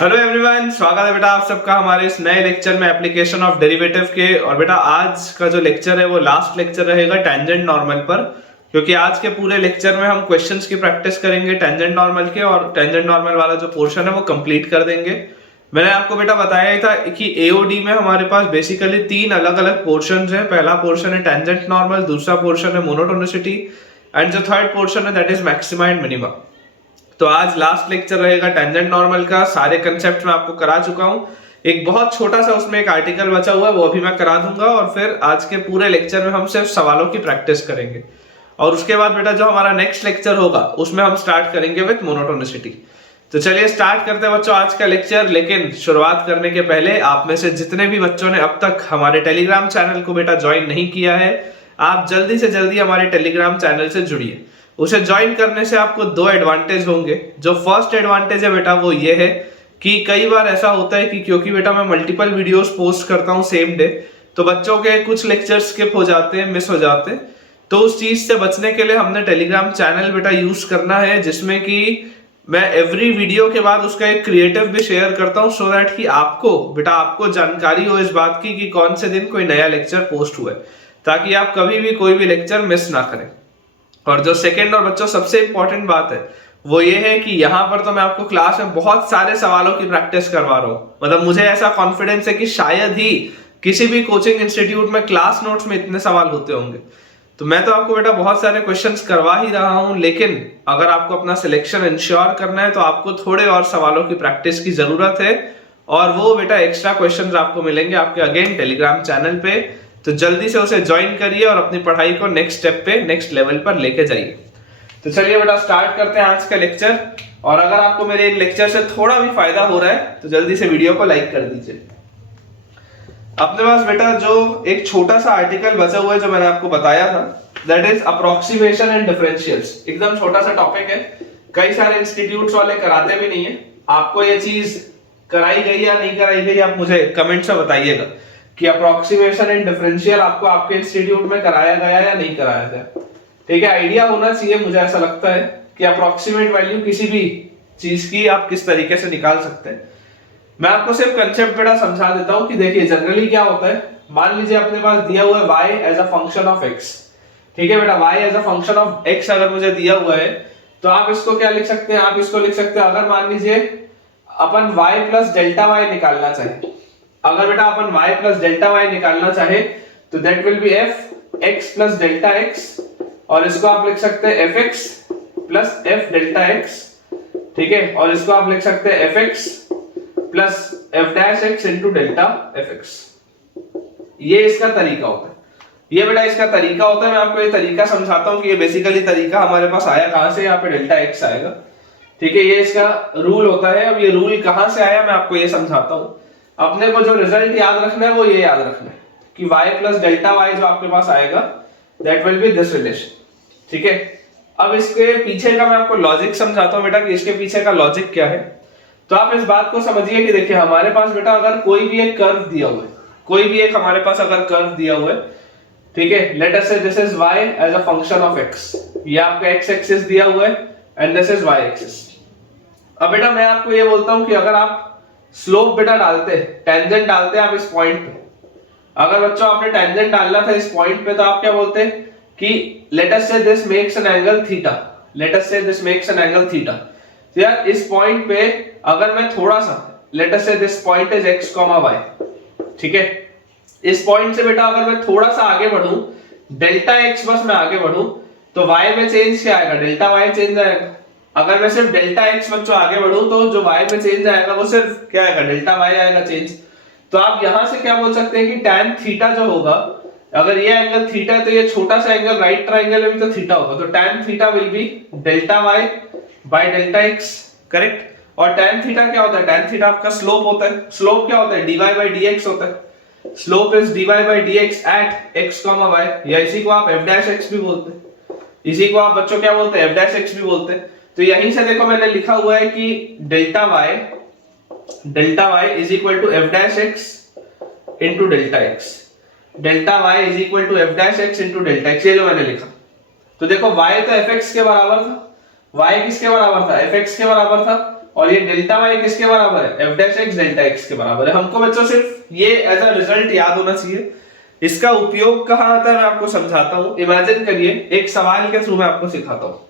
Hello everyone, स्वागत है बेटा आप सबका हमारे इस नए लेक्चर में एप्लीकेशन ऑफ डेरिवेटिव के। और बेटा आज का जो लेक्चर है वो लास्ट लेक्चर रहेगा टेंजेंट नॉर्मल पर, क्योंकि आज के पूरे लेक्चर में हम क्वेश्चंस की प्रैक्टिस करेंगे टेंजेंट नॉर्मल के, और टेंजेंट नॉर्मल वाला जो पोर्शन है वो कंप्लीट कर देंगे। मैंने आपको बेटा बताया ही था कि एओडी में हमारे पास बेसिकली तीन अलग अलग पोर्शन है। पहला पोर्शन है टेंजेंट नॉर्मल, दूसरा पोर्शन है मोनोटोनिसिटी, एंड जो थर्ड पोर्शन है that is maxima and minima. तो आज लास्ट लेक्चर रहेगा टेंजेंट नॉर्मल का। सारे कंसेप्ट मैं आपको करा चुका हूं। एक बहुत छोटा सा उसमें एक आर्टिकल बचा हुआ है, वो अभी मैं करा दूंगा, और फिर आज के पूरे लेक्चर में हम सिर्फ सवालों की प्रैक्टिस करेंगे। और उसके बाद बेटा जो हमारा नेक्स्ट लेक्चर होगा उसमें हम स्टार्ट करेंगे विद मोनोटोनिसिटी। तो चलिए स्टार्ट करते हैं बच्चों आज का लेक्चर। लेकिन शुरुआत करने के पहले आप में से जितने भी बच्चों ने अब तक हमारे टेलीग्राम चैनल को बेटा ज्वाइन नहीं किया है, आप जल्दी से जल्दी हमारे टेलीग्राम चैनल से जुड़िए। उसे ज्वाइन करने से आपको दो एडवांटेज होंगे। जो फर्स्ट एडवांटेज है बेटा वो ये है कि कई बार ऐसा होता है कि क्योंकि बेटा मैं मल्टीपल वीडियोस पोस्ट करता हूं सेम डे, तो बच्चों के कुछ लेक्चर्स स्किप हो जाते हैं, मिस हो जाते हैं। तो उस चीज से बचने के लिए हमने टेलीग्राम चैनल बेटा यूज करना है, जिसमें कि मैं एवरी वीडियो के बाद उसका एक क्रिएटिव भी शेयर करता हूं, सो दैट कि आपको जानकारी हो इस बात की कि कौन से दिन कोई नया लेक्चर पोस्ट हुआ है, ताकि आप कभी भी कोई भी लेक्चर मिस ना करें। और जो सेकंड और बच्चों सबसे इंपॉर्टेंट बात है वो ये है कि यहाँ पर तो मैं आपको क्लास में बहुत सारे सवालों की प्रैक्टिस करवा रहा हूँ। मतलब मुझे ऐसा कॉन्फिडेंस है कि शायद ही किसी भी कोचिंग इंस्टीट्यूट में क्लास नोट्स में इतने सवाल होते होंगे। तो मैं तो आपको बेटा बहुत सारे क्वेश्चंस करवा ही रहा हूँ, लेकिन अगर आपको अपना सिलेक्शन इंश्योर करना है तो आपको थोड़े और सवालों की प्रैक्टिस की जरूरत है। और वो बेटा एक्स्ट्रा क्वेश्चंस आपको मिलेंगे आपके अगेन टेलीग्राम चैनल पे। तो जल्दी से उसे ज्वाइन करिए और अपनी पढ़ाई को नेक्स्ट स्टेप पे, नेक्स्ट लेवल पर लेके जाइए। तो चलिए बेटा स्टार्ट करते हैं आज का लेक्चर। और अगर आपको मेरे इन लेक्चर से थोड़ा भी फायदा हो रहा है तो जल्दी से वीडियो को लाइक कर दीजिए। अपने पास बेटा जो एक छोटा सा आर्टिकल बचा हुआ है जो मैंने आपको बताया था, that is approximation and differentials. एकदम छोटा सा टॉपिक है, कई सारे इंस्टीट्यूट्स वाले कराते भी नहीं है। आपको ये चीज कराई गई या नहीं कराई गई आप मुझे कमेंट में बताइएगा कि अप्रोक्सीमेशन एंड डिफरेंशियल आपको आपके इंस्टीट्यूट में कराया गया या नहीं कराया गया। ठीक है, आइडिया होना चाहिए। मुझे ऐसा लगता है कि अप्रोक्सीमेट वैल्यू किसी भी चीज की आप किस तरीके से निकाल सकते हैं। मैं आपको सिर्फ कंसेप्ट बेटा समझा देता हूं कि देखिए जनरली क्या होता है। मान लीजिए अपने पास दिया हुआ है y as a function of x। ठीक है बेटा, y as a function of x अगर मुझे दिया हुआ है तो आप इसको क्या लिख सकते हैं, आप इसको लिख सकते हैं, अगर मान लीजिए अपन y प्लस डेल्टा y निकालना चाहे, अगर बेटा अपन y प्लस डेल्टा y निकालना चाहे तो that will B f x plus delta x, और इसको आप लिख सकते हैं fx plus f delta x। ठीक है, और इसको आप लिख सकते हैं fx plus f dash x into delta fx। ये इसका तरीका होता है। ये बेटा इसका तरीका होता है। मैं आपको ये तरीका समझाता हूं कि ये बेसिकली तरीका हमारे पास आया कहां से। यहाँ पे डेल्टा x आएगा। ठीक है, ये इसका रूल होता है। अब ये रूल कहां से आया मैं आपको ये समझाता हूं। अपने को जो रिजल्ट याद रखना है वो ये याद रखना है कि y प्लस डेल्टा y जो आपके पास आएगा that will B this relation. ठीक है, अब इसके पीछे का मैं आपको लॉजिक समझाता हूं बेटा कि इसके पीछे का लॉजिक क्या है। तो आप इस बात को समझिए कि देखिए हमारे पास बेटा अगर कोई भी एक कर्व दिया हुआ है, कोई भी एक हमारे पास अगर कर्व दिया हुआ है, ठीक है, let us say this is y as a function of x। ये आपका x एक्सिस दिया हुआ है and this is y axis. अब बेटा मैं आपको ये बोलता हूं कि अगर आप स्लोप बेटा डालते हैं, टेंजेंट डालते हैं आप इस पॉइंट पे, अगर बच्चों आपने टेंजेंट डालना था इस पॉइंट पे, तो आप क्या बोलते हैं कि let us say this makes an angle theta, let us say this makes an angle theta. तो यार इस पॉइंट पे अगर मैं थोड़ा सा, late us say this point is x, y। ठीक है, इस पॉइंट से बेटा अगर मैं थोड़ा सा आगे बढ़ूं, डेल्टा x बस मैं आगे बढ़ूं, तो y में चेंज क्या आएगा, डेल्टा y चेंज आएगा। अगर मैं सिर्फ डेल्टा x बच्चों आगे बढ़ूं तो जो y में चेंज आएगा वो सिर्फ क्या आएगा, डेल्टा y आएगा चेंज। तो आप यहां से क्या बोल सकते हैं कि tan थीटा जो होगा, अगर ये एंगल थीटा है तो ये छोटा सा एंगल राइट ट्रायंगल में भी तो थीटा होगा, तो tan theta will B delta y by delta x। Correct. और tan थीटा क्या होता है, tan थीटा आपका स्लोप होता है। स्लोप क्या होता है, dy बाय dx होता है। Slope is dy bye dx at x, y, या इसी को आप f डैश x भी बोलते हैं। इसी को आप बच्चों क्या बोलते हैं, f डैश x भी बोलते हैं। तो यहीं से देखो मैंने लिखा हुआ है कि delta y is equal to f dash x into delta x। Delta y is equal to f dash x into delta x, ये जो मैंने लिखा। तो देखो y तो fx के बराबर था, y किसके बराबर था, fx के बराबर था, और ये डेल्टा वाई किसके बराबर है, F dash x delta x के बराबर है। हमको बच्चों सिर्फ ये एज अ रिजल्ट याद होना चाहिए। इसका उपयोग कहाँ आता है मैं आपको समझाता हूँ। इमेजिन करिए, एक सवाल के थ्रू मैं आपको सिखाता हूँ।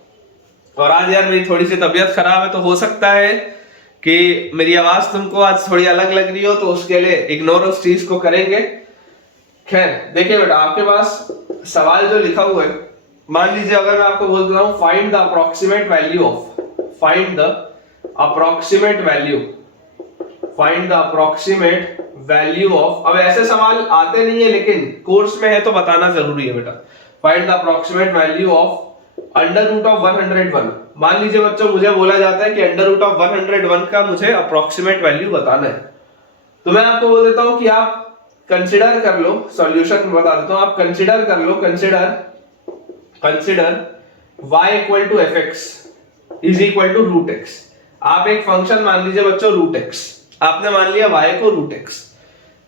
और आज यार मेरी थोड़ी सी तबीयत खराब है, तो हो सकता है कि मेरी आवाज तुमको आज थोड़ी अलग लग रही हो, तो उसके लिए इग्नोर उस चीज को करेंगे। खैर देखिए बेटा, आपके पास सवाल जो लिखा हुआ है, मान लीजिए अगर मैं आपको बोलता हूँ find the approximate value of, find the approximate value, find the approximate value of. अब ऐसे सवाल आते नहीं है, लेकिन कोर्स में है तो बताना जरूरी है बेटा। Find the approximate value of under root of 101। मान लीजिए बच्चों मुझे बोला जाता है कि अंडर रूट ऑफ 101 का मुझे अप्रोक्सीमेट वैल्यू बताना है, तो मैं आपको बोल देता हूं कि आप कंसिडर कर लो, सॉल्यूशन बता देता हूं, आप कंसिडर कर लो, consider y equal to F X is equal to root X. आप एक फंक्शन मान लीजिए बच्चों रूट एक्स, आपने मान लिया y को रूट एक्स।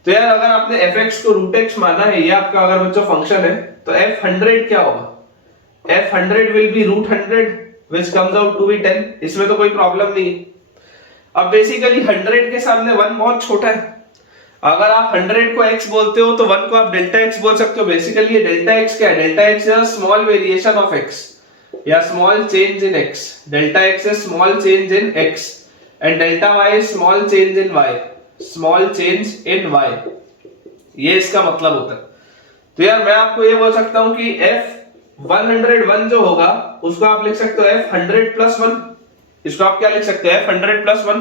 तो यार अगर आपने एफ एक्स को रूट एक्स माना है, ये आपका अगर बच्चों फंक्शन है, तो एफ 100 क्या होगा, f 100 will be root 100 which comes out to be 10। इसमें तो कोई प्रॉब्लम नहीं है। अब बेसिकली 100 के सामने 1 बहुत छोटा है। अगर आप 100 को x बोलते हो तो 1 को आप डेल्टा x बोल सकते हो। बेसिकली ये डेल्टा x क्या है, delta x is small variation of x या small change in x। Delta x is small change in x and delta y is small change in y, small change in y। ये इसका मतलब होता है। तो यार मैं आपको ये बोल सकता हूं कि f 101 जो होगा उसको आप लिख सकते हो f 100 प्लस 1। इसको आप क्या लिख सकते हो, f 100 plus 1,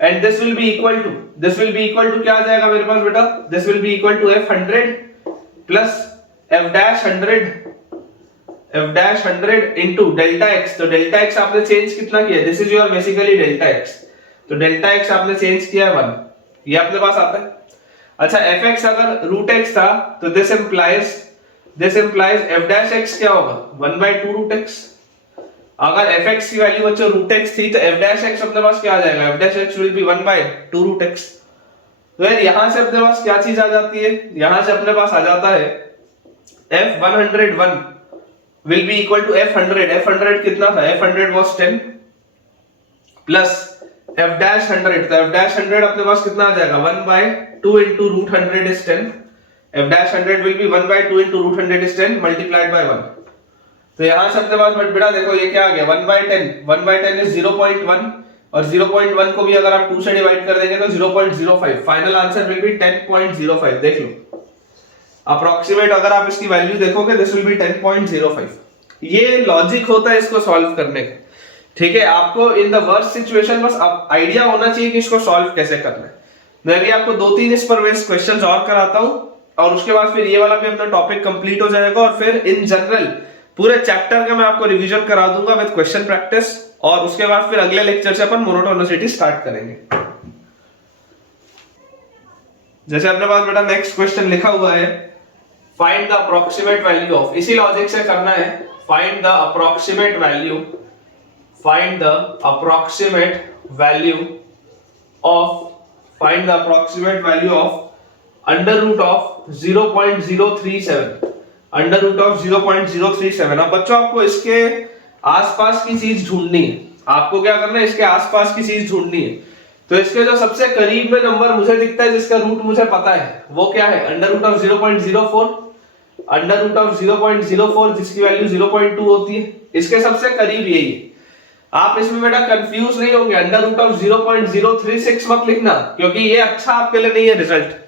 and this will be equal to, this will be equal to क्या आ जाएगा मेरे पास बेटा, this will be equal to f 100 plus f dash 100, f dash 100 into delta x। तो डेल्टा x आपने चेंज कितना किया, this is your basically delta x। तो डेल्टा x आपने चेंज किया है 1, ये अपने पास आता है। अच्छा fx अगर रूट x था तो this implies f dash x क्या होगा, 1/2 रूट x। अगर fx की वैल्यू बच्चों रूट x थी तो f डैश x अपने पास क्या आ जाएगा, f dash x will be 1/2 root x। तो यार यहां से अपने पास क्या चीज आ जाती है, यहां से अपने पास आ जाता है f 101 will be equal to f 100। f 100 कितना था, f 100 was 10 plus f dash 100, तो f डैश 100 अपने पास कितना आ जाएगा, 1/2 into root 100 is 10। f dash 100 will be 1/2 into root 100 is 10 multiplied by 1। तो यहां से अपने पास बेटा देखो ये क्या आ गया, 1/10, 1/10 is 0.1 और 0.1 को भी अगर आप 2 से डिवाइड कर देंगे तो 0.05। Final answer will be 10.05। देख लो अप्रोक्सीमेट अगर आप इसकी वैल्यू देखोगे दिस विल बी 10.05। ये लॉजिक होता है इसको सॉल्व करने का। ठीक है, आपको इन द वर्स्ट सिचुएशन बस आइडिया होना चाहिए कि इसको सॉल्व कैसे करना है। मैं भी आपको 2-3 इस पर बेस्ड क्वेश्चंस और कराता हूं और उसके बाद फिर ये वाला भी अपना टॉपिक कंप्लीट हो जाएगा और फिर इन जनरल पूरे चैप्टर का मैं आपको रिवीजन करा दूंगा विद क्वेश्चन प्रैक्टिस। और उसके बाद फिर अगले लेक्चर से अपन मोनोटोनिसिटी स्टार्ट करेंगे। जैसे अपने पास बेटा नेक्स्ट क्वेश्चन लिखा हुआ है, find the approximate value of, इसी लॉजिक से करना है, find the approximate value, find the approximate value of, find the approximate value of under root of 0.037, under root of 0.037। अब बच्चों आपको इसके आसपास की चीज ढूंढनी है। आपको क्या करना है, इसके आसपास की चीज ढूंढनी है। तो इसके जो सबसे करीब में नंबर मुझे दिखता है जिसका रूट मुझे पता है वो क्या है, under root of 0.04, under root of 0.04 जिसकी वैल्यू 0.2 होती है, इसके सबसे करीब यही है। आप इसमें बेटा कंफ्यूज नहीं होंगे, अंडर रूट ऑफ 0.036 मत लिखना क्योंकि ये अच्छा आपके लिए नहीं है रिजल्ट।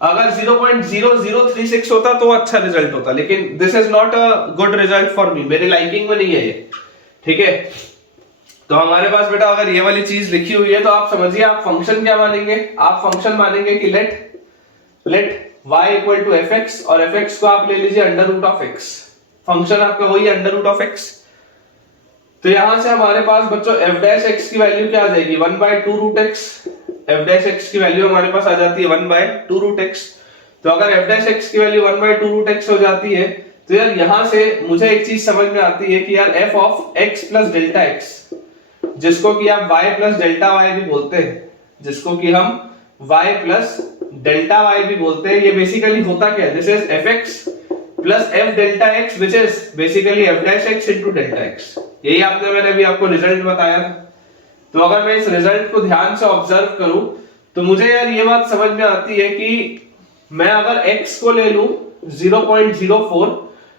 अगर 0.0036 होता तो अच्छा रिजल्ट होता, लेकिन this is not a good result for me, मेरे लाइकिंग में नहीं है ये। ठीक है, तो हमारे पास बेटा अगर ये वाली चीज लिखी हुई है तो आप समझिए आप फंक्शन क्या मानेंगे, आप फंक्शन मानेंगे कि let y equal to F x, और एफ एक्स को आप ले लीजिए under root of x, function आपका वही अंडर रूट ऑफ एक्स। तो यहां से हमारे पास बच्चों f डैश x की वैल्यू क्या आ जाएगी, 1/2 root x। f dash x की वैल्यू हमारे पास आ जाती है 1/2 रूट x। तो अगर f डैश x की वैल्यू 1/2 रूट x हो जाती है तो यार यहां से मुझे एक चीज समझ में आती है कि यार f of x plus delta x, जिसको कि आप y प्लस डेल्टा y भी बोलते हैं, जिसको कि हम y प्लस डेल्टा y भी बोलते हैं, ये बेसिकली होता क्या है, this is fx plus f delta x which is basically f dash x into delta x। यही आपने मैंने अभी आपको रिजल्ट बताया। तो अगर मैं इस रिजल्ट को ध्यान से ऑब्जर्व करूं तो मुझे यार ये बात समझ में आती है कि मैं अगर x को ले लूं 0.04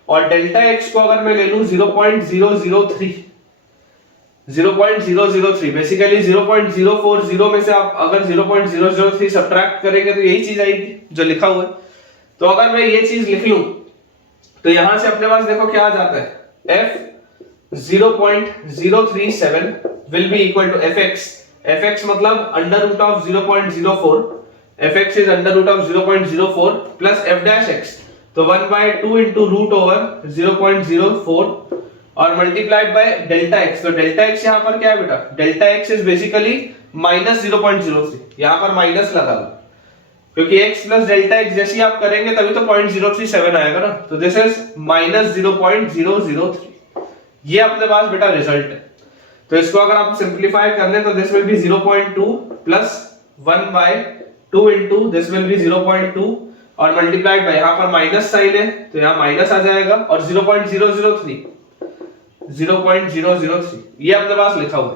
और डेल्टा x को अगर मैं ले लूं 0.003 बेसिकली 0.040 में से आप अगर 0.003 सब्ट्रैक्ट करेंगे तो यही चीज आएगी जो लिखा हुआ है। तो अगर मैं ये चीज लिख लूं तो यहां से अपने पास देखो क्या आ जाता है, f 0.037 will be equal to fx मतलब under root of 0.04, fx is under root of 0.04 plus f dash x, तो 1/2 into root over 0.04 और मल्टीप्लाइड बाय डेल्टा x। तो डेल्टा x यहाँ पर क्या है बेटा, delta x is basically minus 0.03, यहाँ पर माइनस लगा लो क्योंकि x प्लस डेल्टा x जैसे ही आप करेंगे तभी तो 0.037 आएगा ना, तो दिस इज माइनस 0.003। ये अपने पास बेटा रिजल्ट है। तो इसको अगर आप सिंप्लीफाई कर लें तो this will be 0.2 plus 1/2 into this will be 0.2 और मल्टीप्लाइड बाय यहाँ पर माइनस साइन है तो यहाँ माइनस आ जाएगा और 0.003 ये अपने पास लिखा हुआ है।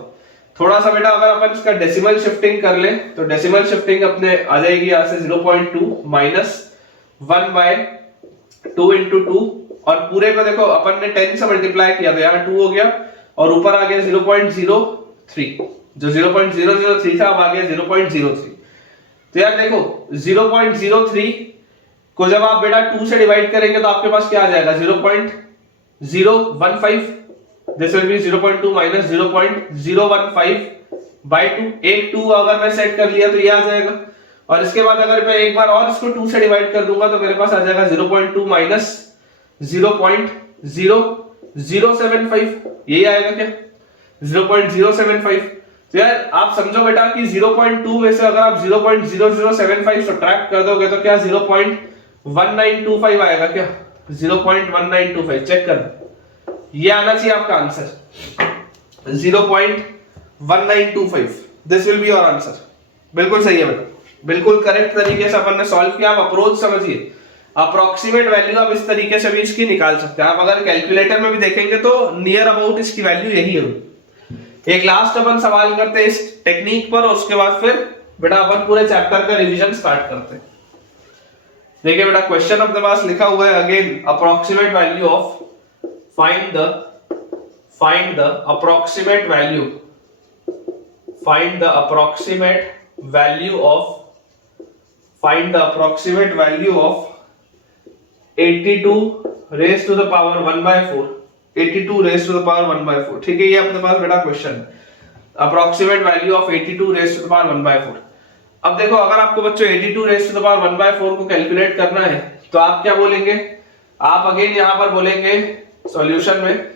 थोड़ा सा बेटा अगर अपन इसका डेसिमल शिफ्टिंग कर ले तो डेसिमल शिफ्टिंग अपने आ जाएगी यहाँ से 0.2 माइनस 1/2 इनटू 2 और पूरे को देखो अपन ने 10 से मल्टीप्लाई किया तो यहाँ 2 हो गया और ऊपर आ गया 0.03, जो 0.003 था अब आ गया 0.03। तो यार देखो 0.03 को जब आप बेटा 2 से डिवाइड करेंगे तो आपके पास क्या आ जाएगा 0.015, this will be 0.2 minus 0.015 by 2, एक 2 अगर मैं सेट कर लिया तो ये आ जाएगा और इसके बाद अगर मैं एक बार और इसको 2 से डिवाइड कर दूंगा तो मेरे पास आ जाएगा 0.2 माइनस 0.0075, यही आएगा क्या 0.075। तो यार आप समझो बेटा कि 0.2 में से अगर आप 0.0075 सब्ट्रैक्ट कर दोगे तो क्या 0.1925 आएगा क्या, 0.1925 चेक कर, ये आना चाहिए आपका answer 0.1925, this will be your answer. बिल्कुल सही है बेटा, बिल्कुल करेक्ट तरीके से अपन ने सॉल्व किया। आप अप्रोच समझिए, अप्रोक्सीमेट वैल्यू आप इस तरीके से भी इसकी निकाल सकते हैं। आप अगर कैलकुलेटर में भी देखेंगे तो नियर अबाउट इसकी वैल्यू यही है। एक लास्ट अपन सवाल करते हैं इस टेक्निक पर और उसके बाद फिर बेटा अपन पूरे चैप्टर का रिवीजन स्टार्ट करते हैं। देखिए बेटा क्वेश्चन अपने पास लिखा हुआ है again, approximate value of find the approximate value of 82 raised to the power 1/4, 82 raised to the power 1/4। ठीक है, ये अपने पास बेटा question approximate value of 82 raised to the power 1/4। अब देखो अगर आपको बच्चों 82 raised to the power 1/4 को कैलकुलेट करना है तो आप क्या बोलेंगे, आप अगेन यहां पर बोलेंगे सॉल्यूशन में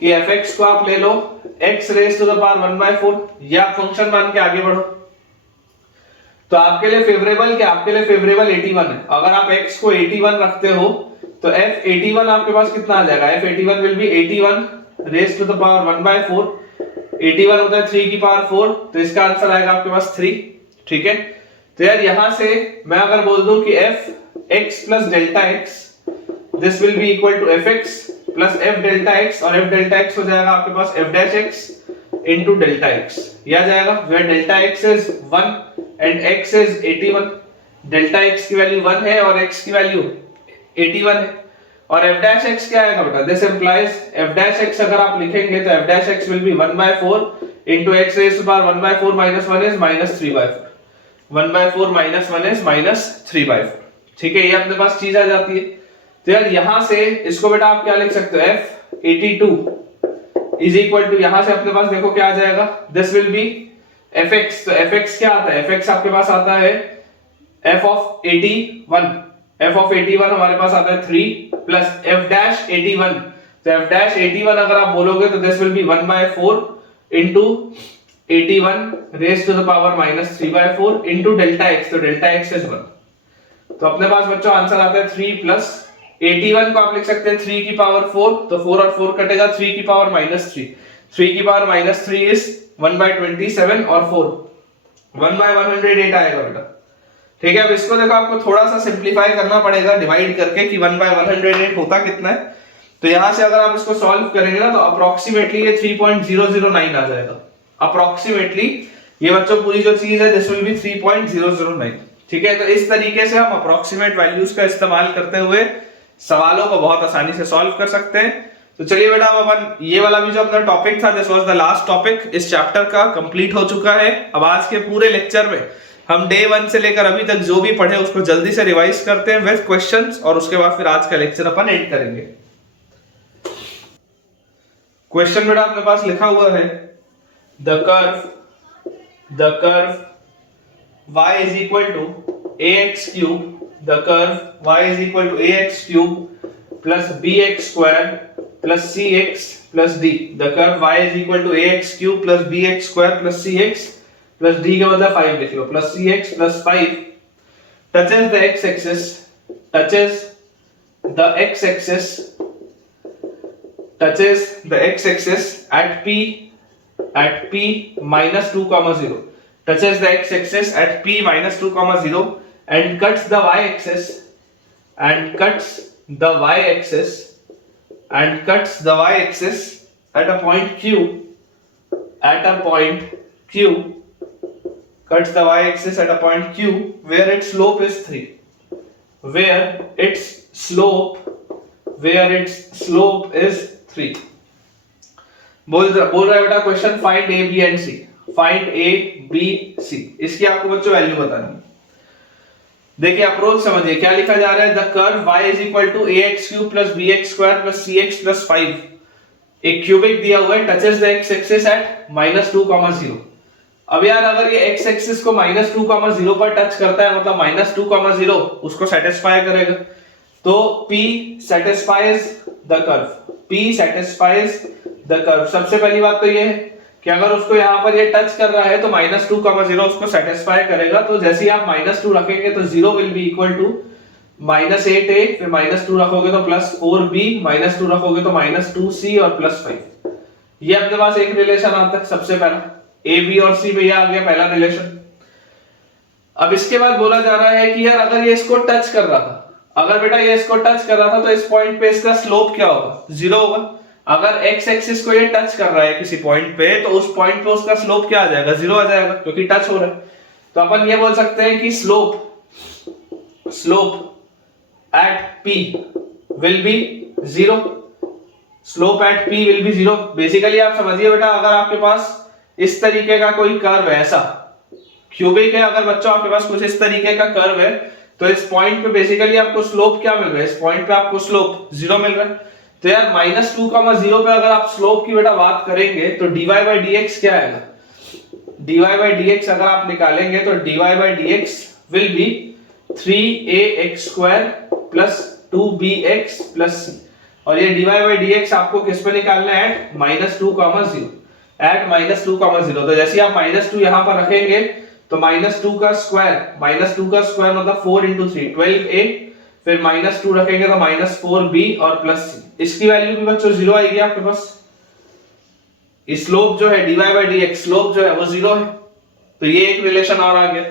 कि fx को आप ले लो x raise to the power 1/4, या फंक्शन मान के आगे बढ़ो। तो आपके लिए फेवरेबल क्या, आपके लिए फेवरेबल 81 है। अगर आप x को 81 रखते हो तो f81 आपके पास कितना आ जाएगा, f81 will be 81 raise to the power 1/4, 81 होता है 3 की पावर 4, तो इसका आंसर आएगा आपके पास 3। ठीक है, तो यार यहां से मैं अगर बोल दूं कि fx plus delta x this will be equal to fx plus f delta x और f डेल्टा x हो जाएगा आपके पास f dash x into delta x, ये आ जाएगा where delta x is 1 and x is 81। Delta x की value 1 है और x की वैल्यू 81 है और f डैश x क्या आएगा बेटा, this implies f dash x अगर आप लिखेंगे तो f dash x will be 1/4 into x raise to power 1/4 minus 1 is minus 3/4, 1/4 minus 1 is minus 3/4। ठीक है, ये अपने पास चीज आ जाती है। तो यार यहां से इसको बेटा आप क्या लिख सकते हो, f82 इज इक्वल टू, यहां से अपने पास देखो क्या आ जाएगा, दिस विल बी fx। तो fx क्या आता है, fx आपके पास आता है f ऑफ 81, f ऑफ 81 हमारे पास आता है 3 प्लस f डैश 81, तो f डैश 81 अगर आप बोलोगे तो this will be 1/4 into 81 raise to the power minus 3/4 into delta x, तो डेल्टा x इज 1। तो अपने पास बच्चों आंसर आता है 3 प्लस 81 को आप लिख सकते हैं 3 की पावर 4, तो 4 और 4 कटेगा, 3 की पावर माइनस 3, 3 की पावर माइनस 3 इज 1/27 और 4 1/108 आएगा बेटा। ठीक है, अब इसको देखो आपको थोड़ा सा सिंप्लीफाई करना पड़ेगा डिवाइड करके कि 1/108 होता कितना है। तो यहां से अगर आप इसको सॉल्व करेंगे ना तो अप्रोक्सीमेटली ये 3.009 आ जाएगा, अप्रोक्सीमेटली ये बच्चों पूरी जो चीज है दिस विल बी 3.009। ठीक है, तो इस तरीके से हम अप्रोक्सीमेट वैल्यूज का इस्तेमाल करते हुए सवालों को बहुत आसानी से सॉल्व कर सकते हैं। तो चलिए बेटा अब अपन ये वाला भी जो अपना टॉपिक था this was the last topic इस चैप्टर का कंप्लीट हो चुका है। अब आज के पूरे लेक्चर में हम डे 1 से लेकर अभी तक जो भी पढ़े उसको जल्दी से रिवाइज करते हैं विद क्वेश्चंस, और उसके बाद फिर आज का लेक्चर अपन एंड करेंगे। क्वेश्चन बेटा अपने पास लिखा हुआ है the curve y is equal to ax cube, the curve y is equal to ax cube plus bx square plus cx plus d, the curve y is equal to ax cube plus bx square plus cx plus d के बदला 5 लिख लो, plus cx plus 5 touches the x axis, touches the x axis, touches the x axis at p minus 2 comma 0, touches the x axis at p minus 2 comma 0 and cuts the y axis and cuts the y axis and cuts the y axis at a point q, at a point q, cuts the y axis at a point q where its slope is 3, where its slope is 3। बोल रहा है बेटा question find a b and c, find a b c, इसकी आपको बच्चों value बतानी है। देखिए अप्रोच समझिए क्या लिखा जा रहा है, the curve y is equal to ax cube plus bx square plus cx plus 5, एक क्यूबिक दिया हुआ है, touches the x axis at -2,0। अब यार अगर ये x एक्सिस को -2,0 पर टच करता है मतलब -2,0 उसको सेटिस्फाई करेगा, तो P satisfies the curve, P satisfies the curve। सबसे पहली बात तो ये है कि अगर उसको यहाँ पर ये टच कर रहा है तो -2,0 उसको सेटिस्फाई करेगा, तो जैसे ही आप -2 रखेंगे तो 0 will be equal to -8a, फिर -2 रखोगे तो +4b, -2 रखोगे तो -2c और +5। ये अपने पास एक रिलेशन आता है सबसे पहला, a b और c में ये आ गया पहला रिलेशन। अब इसके बाद बोला जा रहा है कि यार अगर ये इसको टच कर रहा था, अगर बेटा ये इसको टच कर रहा था तो इस पॉइंट पे इसका स्लोप क्या होगा, 0 होगा। अगर x एक्सिस को ये टच कर रहा है किसी पॉइंट पे तो उस पॉइंट पे उसका स्लोप क्या आ जाएगा, 0 आ जाएगा क्योंकि टच हो रहा है। तो अपन ये बोल सकते हैं कि slope eight p will be 0, slope eight p will be 0। Basically आप समझिए बेटा अगर आपके पास इस तरीके का कोई कर्व है, ऐसा क्यूबिक है, अगर बच्चों आपके पास कुछ इस तरीके का कर्व है तो इस पॉइंट पे बेसिकली आपको स्लोप क्या मिल रहा है, इस पॉइंट पे आपको स्लोप 0 मिल रहा है। तो यार -2,0 पे अगर आप स्लोप की बेटा बात करेंगे तो dy by dx क्या आएगा, dy by dx अगर आप निकालेंगे तो dy by dx will be 3ax square plus 2bx plus c, और ये dy by dx आपको किस पे निकालना है, at -2,0, at -2,0। तो जैसे आप -2 यहां पर रखेंगे तो -2 का स्क्वायर मतलब 4 into 3 12a, फिर -2 रखेंगे तो -4b और प्लस c, इसकी वैल्यू भी बच्चों 0 आएगी आपके पास। स्लोप जो है dy by dx स्लोप जो है वो 0 है, तो ये एक रिलेशन और आ गया।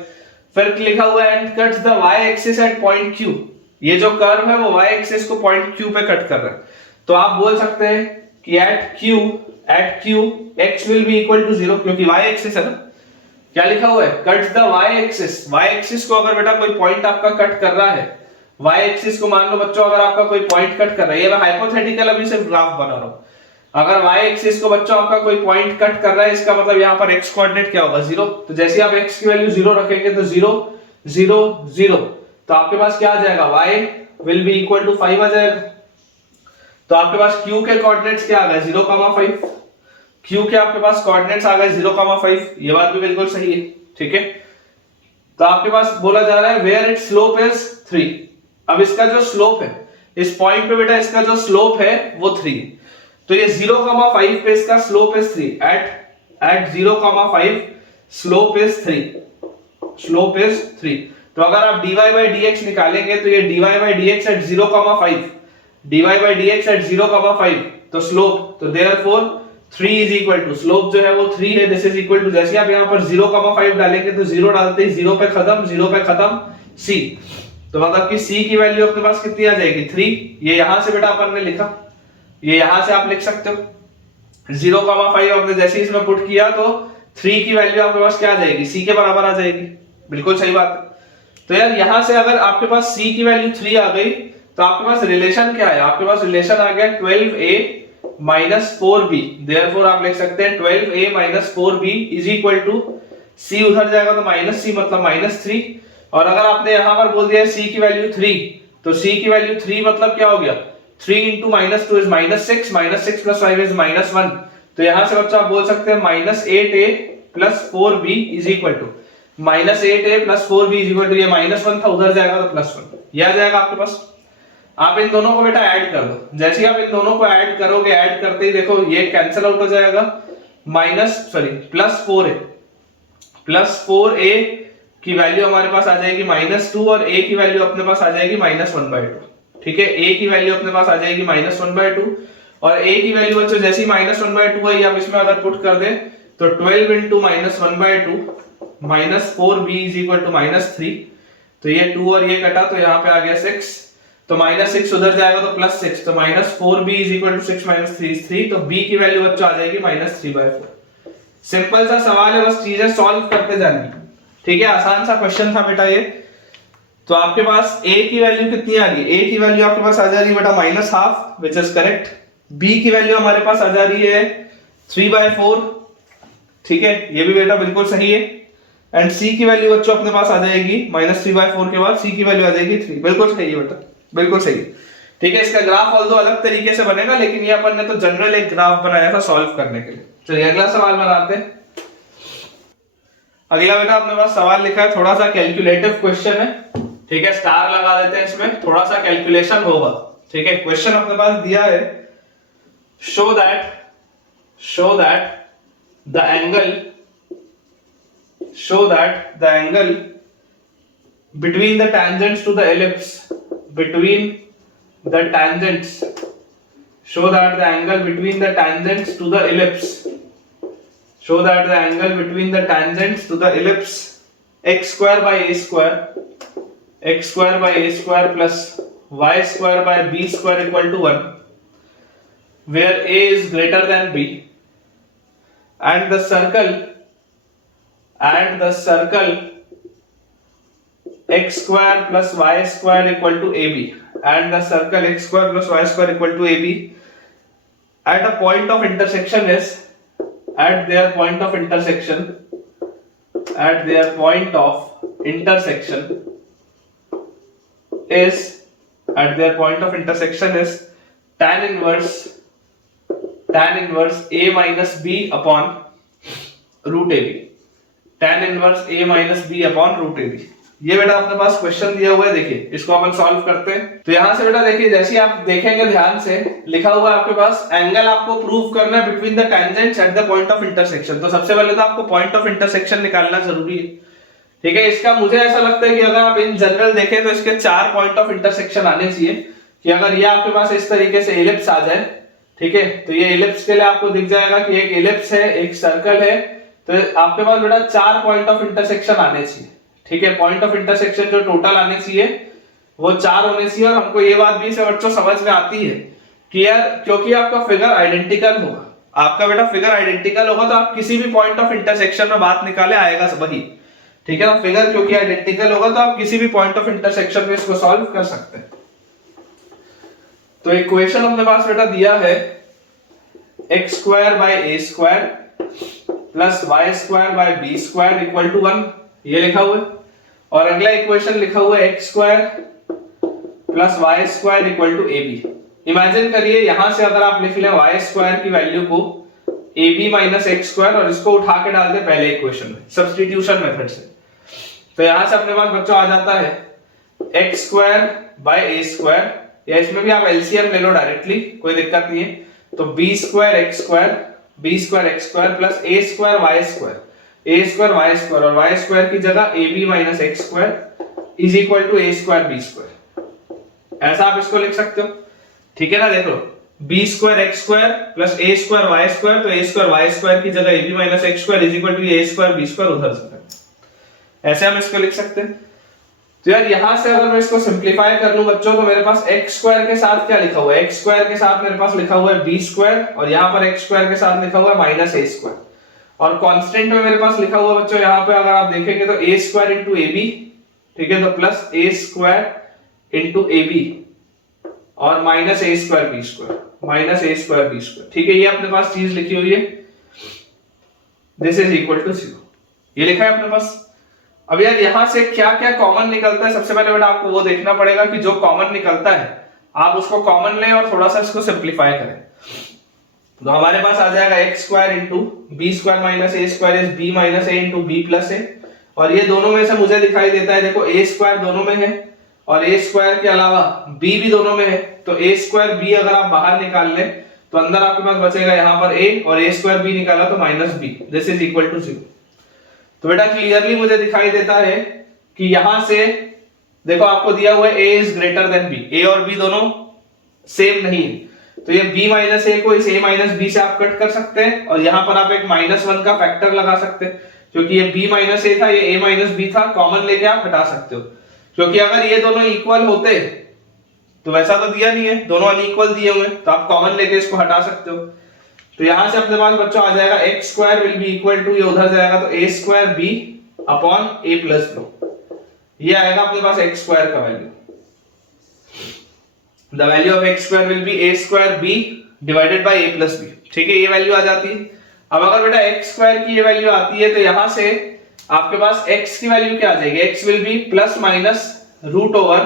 फिर लिखा हुआ है and cuts the y axis at point q, ये जो कर्व है वो y एक्सिस को पॉइंट q पे कट कर रहा है, तो आप बोल सकते हैं कि at q x will be equal to 0 क्योंकि y एक्सिस है ना। क्या लिखा हुआ है, कट्स द y एक्सिस को अगर बेटा कोई पॉइंट आपका कट कर रहा है, y एक्सिस को मान लो बच्चों अगर आपका कोई पॉइंट कट कर रहा है, ये मैं हाइपोथेटिकल अभी सिर्फ ग्राफ बना रहा हूं, अगर y एक्सिस को बच्चों आपका कोई पॉइंट कट कर रहा है इसका मतलब यहाँ पर x कोऑर्डिनेट क्या होगा, 0। तो जैसे आप x की वैल्यू 0 रखेंगे तो 0 0 0, तो आपके पास क्या आ जाएगा, y will be equal to 5 आ जाएगा। तो आपके पास q के कोऑर्डिनेट्स क्या आ गए, 0,5, q के आपके पास कोऑर्डिनेट्स आ गए 0,5, ये बात भी बिल्कुल सही है, ठीक है। तो आपके पास बोला जा रहा है वेयर इट्स स्लोप इज 3। अब इसका जो स्लोप है इस पॉइंट पे बेटा इसका जो स्लोप है वो 3, तो ये 0,5 पे इसका slope is 3, at 0,5 slope is 3। तो अगर आप dy by dx निकालेंगे तो ये dy by dx at 0,5, dy by dx at 0,5 तो स्लोप, तो therefore 3 is equal to slope जो है वो 3 है, दिस इज इक्वल टू जैसे आप यहां पर 0,5 डालेंगे तो 0 डालते ही 0 पे खत्म c, तो मतलब कि c की वैल्यू अपने पास कितनी आ जाएगी, 3। ये यहां से बेटा अपन ने लिखा, ये यहां से आप लिख सकते हो 0,5 आपने जैसे इसमें पुट किया तो 3 की वैल्यू आपके पास क्या आ जाएगी, c के बराबर आ जाएगी। बिल्कुल सही बात है। तो यार यहां से अगर आपके पास c की वैल्यू 3 आ गई तो आपके पास रिलेशन क्या है, आपके पास रिलेशन आ गया 12a माइनस 4b। देयरफॉर आप लिख सकते हैं 12a minus 4b is equal to c, उधर जाएगा तो माइनस c मतलब माइनस 3। और अगर आपने यहां पर बोल दिया c की वैल्यू 3 तो c की वैल्यू 3 मतलब क्या हो गया, 3 into minus 2 is minus 6, minus 6 plus 5 is minus 1। तो यहां से बच्चों आप बोल सकते हैं minus 8a plus 4b is equal to minus 8a plus 4b is equal to, ये माइनस 1 था उधर जाएगा तो प्लस 1, यह आ जाएगा आपके पास। आप इन दोनों को बेटा ऐड कर दो, जैसे ही आप इन दोनों को ऐड करोगे, ऐड करते ही देखो ये कैंसिल आउट हो जाएगा, प्लस 4a, प्लस 4a की वैल्यू हमारे पास आ जाएगी माइनस 2 और a की वैल्यू अपने पास आ जाएगी माइनस 1/2। ठीक है, a की वैल्यू अपने पास आ जाएगी माइनस 1/2 और a की वैल्यू बच्चों जैसे ही माइनस 1/2 है, आप इसमें अगर पुट कर दें तो 12 into minus 1/2 minus 4b is equal to minus 3। तो ये 2 और ये कटा तो यहाँ पे आ गया 6, तो माइनस 6 उधर जाएगा तो प्लस 6, तो minus 4b is equal to 6 minus 3 is 3। तो b की वैल्यू बच्चों आ जाएगी माइनस 3/4। सिंपल सा सवाल है, बस चीजें सॉल्व करते जानी। ठीक है, आसान सा क्वेश्चन था बेटा ये। तो आपके पास a की वैल्यू कितनी आ रही है, a की वैल्यू आपके पास आ जा रही है बेटा minus half which is correct. b की वैल्यू हमारे पास आ जा रही है 3/4। ठीक है, ये भी बेटा बिल्कुल सही है। एंड c की वैल्यू बच्चों अपने पास आ जाएगी माइनस 3/4 के बाद c की वैल्यू आ जाएगी 3। बिल्कुल सही है बेटा, बिल्कुल सही। ठीक है, इसका ग्राफ ऑल्दो अलग तरीके से बनेगा, लेकिन ये अपन ने तो जनरल एक ग्राफ बनाया था सॉल्व करने के लिए। चलिए अगला सवाल बनाते हैं। अगला बेटा अपने पास सवाल लिखा है, थोड़ा सा कैलकुलेटिव क्वेश्चन है। ठीक है, स्टार लगा देते हैं इसमें, थोड़ा सा कैलकुलेशन होगा। ठीक है, क्वेश्चन अपने पास दिया है, show that the angle between the tangents to the ellipse, show that the angle between the tangents to the ellipse x square by a square plus y square by b square equal to 1, where a is greater than b, and the circle x square plus y square equal to ab, and the circle x square plus y square equal to ab at a point of intersection is at their point of intersection is tan inverse a minus b upon root ab, tan inverse a minus b upon root ab। ये बेटा अपने पास question दिया हुआ है, देखिए इसको अपन solve करते हैं। तो यहां से बेटा देखिए, जैसे आप देखेंगे ध्यान से, लिखा हुआ है आपके पास एंगल आपको प्रूव करना है between the tangents at the point of intersection. तो सबसे पहले तो आपको पॉइंट ऑफ इंटरसेक्शन निकालना जरूरी है। ठीक है, इसका मुझे ऐसा लगता है कि अगर आप इन जनरल देखें तो इसके 4 पॉइंट ऑफ इंटरसेक्शन आने चाहिए। कि अगर ये आपके पास इस तरीके से एलिप्स आ जाए, ठीक है, तो ये एलिप्स के लिए आपको दिख जाएगा कि एक एलिप्स है, एक सर्कल है, तो आपके पास बेटा 4 पॉइंट ऑफ इंटरसेक्शन आने चाहिए। ठीक है, पॉइंट ऑफ इंटरसेक्शन जो टोटल आने चाहिए वो 4 होने चाहिए। और हमको ये बात भी से बच्चों समझ में आती है कि यार क्योंकि आपका फिगर आइडेंटिकल होगा, आपका बेटा फिगर आइडेंटिकल होगा तो आप किसी भी पॉइंट ऑफ इंटरसेक्शन में बात निकाले आएगा वही। ठीक है ना, फिगर क्योंकि आइडेंटिकल होगा तो आप किसी भी पॉइंट ऑफ इंटरसेक्शन में इसको सॉल्व कर सकते हैं। तो इक्वेशन अपने पास बेटा दिया है x square by a square plus y square by b square equal to 1, ये लिखा हुआ है। और अगला इक्वेशन लिखा हुआ है x square plus y square equal to ab। Imagine करिए यहां से अगर आप लिख लें y स्क्वायर की वैल्यू को ab माइनस x स्क्वायर और इसको उठा के डाल दे पहले इक्वेशन में सब्स्टिट्यूशन मेथड से, तो यहां से अपने पास बच्चों आ जाता है x square by a square, या इसमें भी आप एलसीएम ले लो डायरेक्टली, कोई दिक्कत नहीं है। तो b square x square plus a square y square और y स्क्वायर की जगह ab minus x square is equal to a square b square, ऐसा आप इसको लिख सकते हो। ठीक है ना, देखो b square x square plus a square y square, तो a स्क्वायर y स्क्वायर की जगह ab minus x square is equal to a square b square उधर से, ऐसे हम इसको लिख सकते हैं। तो यार यहां से अगर मैं इसको सिंपलीफाई कर लूं बच्चों, तो मेरे पास x स्क्वायर के साथ क्या लिखा हुआ है, x स्क्वायर के साथ मेरे पास लिखा हुआ है b स्क्वायर, और यहां पर x स्क्वायर के साथ लिखा हुआ है माइनस a स्क्वायर। और कांस्टेंट में मेरे पास लिखा हुआ बच्चों यहाँ पे अगर आप देखेंगे तो a square into a b, ठीक है, तो plus a square into a b और माइनस ए स्क्वायर बी स्क्वायर, माइनस ए स्क्वायर बी स्क्वायर, ठीक है, ये अपने पास चीज लिखी हुई है, दिस इज इक्वल टू 0, ये लिखा है अपने पास। अब यार यहां से क्या क्या कॉमन निकलता है, सबसे पहले बेटा आपको वो देखना पड़ेगा कि जो कॉमन निकलता है आप उसको कॉमन लें और थोड़ा सा इसको सिंप्लीफाई करें। तो हमारे पास आ जाएगा x square into B square minus A square is B minus A into B plus A, और ये दोनों में से मुझे दिखाई देता है, देखो ए स्क्वायर दोनों में है और ए स्क्वायर के अलावा बी भी दोनों में है, तो ए स्क्वायर बी अगर आप बाहर निकाल लें तो अंदर आपके पास बचेगा यहाँ पर ए, और ए स्क्वायर बी निकाला तो minus b, this is equal to 0। तो बेटा क्लियरली मुझे दिखाई देता है कि यहां से देखो आपको दिया हुआ है ए इज ग्रेटर देन बी, ए और बी दोनों सेम नहीं है, तो ये b माइनस ए को इस a माइनस बी से आप कट कर सकते हैं, और यहां पर आप एक -1 का फैक्टर लगा सकते हैं, क्योंकि ये b माइनस ए था, ये a माइनस बी था, कॉमन लेके आप हटा सकते हो, क्योंकि अगर ये दोनों इक्वल होते तो वैसा तो दिया नहीं है, दोनों अनइक्वल दिए हुए, तो आप कॉमन लेके इसको हटा सकते हो। तो यहां से अपने पास बच्चों आ जाएगा x square will be equal to, ये उधर जाएगा तो a square b upon a plus b, ये आएगा अपने पास एक्स स्क्वायर का value. The value of x square will be a square b divided by a plus b, ठीक है, ये वैल्यू आ जाती है। अब अगर बेटा x स्क्वायर की ये वैल्यू आती है तो यहां से आपके पास x की वैल्यू क्या आ जाएगी, x will be plus minus root over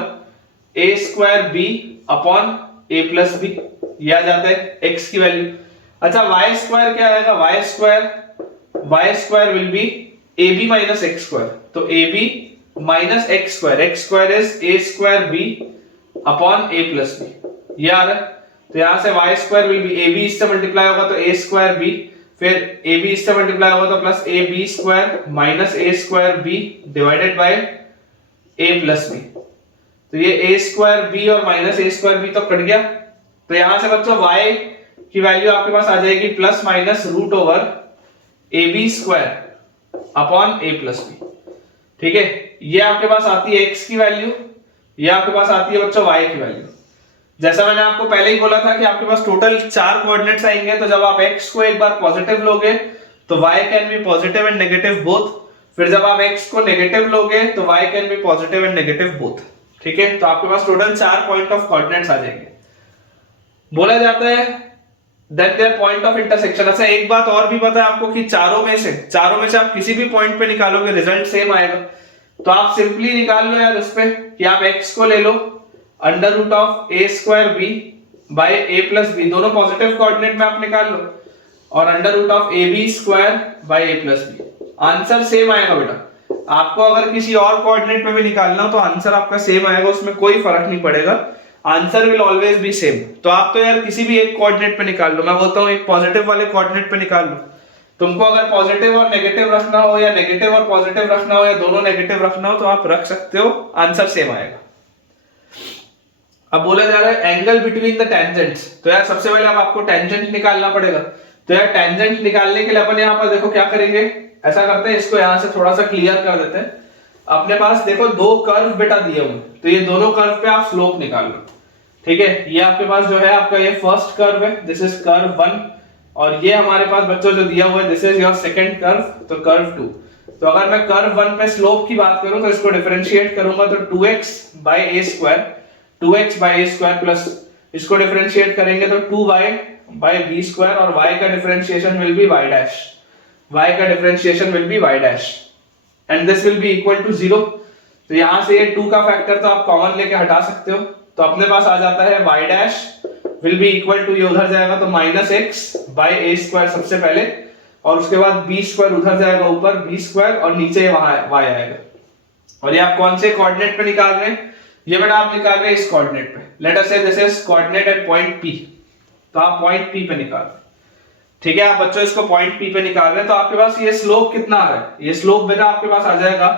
a square b upon a plus b, ये आ जाता है x की वैल्यू। अच्छा y स्क्वायर क्या आएगा, y square will be ab minus x square, तो ab minus x square is a square b upon a plus b, ये आ रहा है। तो यहां से y स्क्वायर विल बी ab इससे मल्टीप्लाई होगा तो a स्क्वायर b, फिर ab इससे मल्टीप्लाई होगा तो plus ab square minus a square b divided by a plus b, तो ये a स्क्वायर b और माइनस a स्क्वायर b तो कट गया। तो यहां से बच्चों y की वैल्यू आपके पास आ जाएगी plus minus root over ab square upon a plus b, ठीक है, ये आपके पास आती है x की वैल्यू, ये आपके पास आती है बच्चों y की वैल्यू। जैसा मैंने आपको पहले ही बोला था कि आपके पास टोटल 4 कोऑर्डिनेट्स आएंगे, तो जब आप x को एक बार पॉजिटिव लोगे तो y can be positive and negative both, फिर जब आप x को नेगेटिव लोगे तो y can be positive and negative both, ठीक है। तो आपके पास टोटल 4 पॉइंट ऑफ कोऑर्डिनेट्स आ जाएंगे। बोला जाता है that their point of intersection. अच्छा एक बात और भी पता है आपको कि चारों में से आप किसी भी पॉइंट पे निकालोगे रिजल्ट सेम आएगा, तो आप सिंपली निकाल लो यार उस पे कि आप x को ले लो under root of a square b by a plus B, दोनों पॉजिटिव कोऑर्डिनेट में आप निकाल लो, और under root of ab square by a plus B, answer same आएगा बेटा। आपको अगर किसी और कोऑर्डिनेट में भी निकालना हो तो आंसर आपका सेम आएगा, उसमें कोई फर्क नहीं पड़ेगा, answer will always be same. तो आप तो यार किसी भी एक कोऑर्डिनेट पे निकाल लो, मैं बोलता हूँ एक पॉजिटिव वाले कोऑर्डिनेट पे निकाल लो, तुमको अगर पॉजिटिव और नेगेटिव रखना हो या नेगेटिव और पॉजिटिव रखना हो या दोनों नेगेटिव रखना हो तो आप रख सकते हो, आंसर सेम आएगा। अब बोला जा रहा है एंगल बिटवीन द टेंजेंट्स, तो यार सबसे पहले अब आपको टेंजेंट निकालना पड़ेगा। तो यार टेंजेंट निकालने के लिए अपन यहाँ पर देखो क्या करेंगे, ऐसा करते हैं, इसको यहाँ से थोड़ा सा क्लियर कर देते हैं। अपने पास देखो 2 कर्व बेटा दिए हुए, तो ये दोनों कर्व पे आप स्लोप निकाल लो, ठीक है। ये आपके पास जो है आपका ये फर्स्ट कर्व है, दिस इज कर्व 1, और ये हमारे पास बच्चों जो दिया हुआ है this is your second curve, तो कर्व 2। तो अगर मैं कर्व 1 पे स्लोप की बात करूं तो इसको डिफरेंशिएट करूंगा तो 2x by a square, 2x by a square plus इसको डिफरेंशिएट करेंगे तो 2y बाय b स्क्वायर, और y का differentiation will be y dash, y का differentiation will be y dash, and this will be equal to 0। तो यहां से ये 2 का फैक्टर तो आप कॉमन लेके हटा सकते हो, तो अपने पास आ जाता है y dash will be equal to, ये उधर जाएगा तो minus x by a square सबसे पहले, और उसके बाद b स्क्वायर उधर जाएगा ऊपर b स्क्वायर, और नीचे वहां y आएगा। और ये आप कौन से कोऑर्डिनेट पे निकाल रहे हैं, ये बेटा आप निकाल रहे हैं इस कोऑर्डिनेट पे, let us say this is coordinate at point p, तो आप पॉइंट p पे निकाल रहे हैं, ठीक है। आप बच्चों इसको पॉइंट p पे निकाल रहे हैं, तो आपके पास ये स्लोप कितना आ रहा है, ये स्लोप बेटा आपके पास आ जाएगा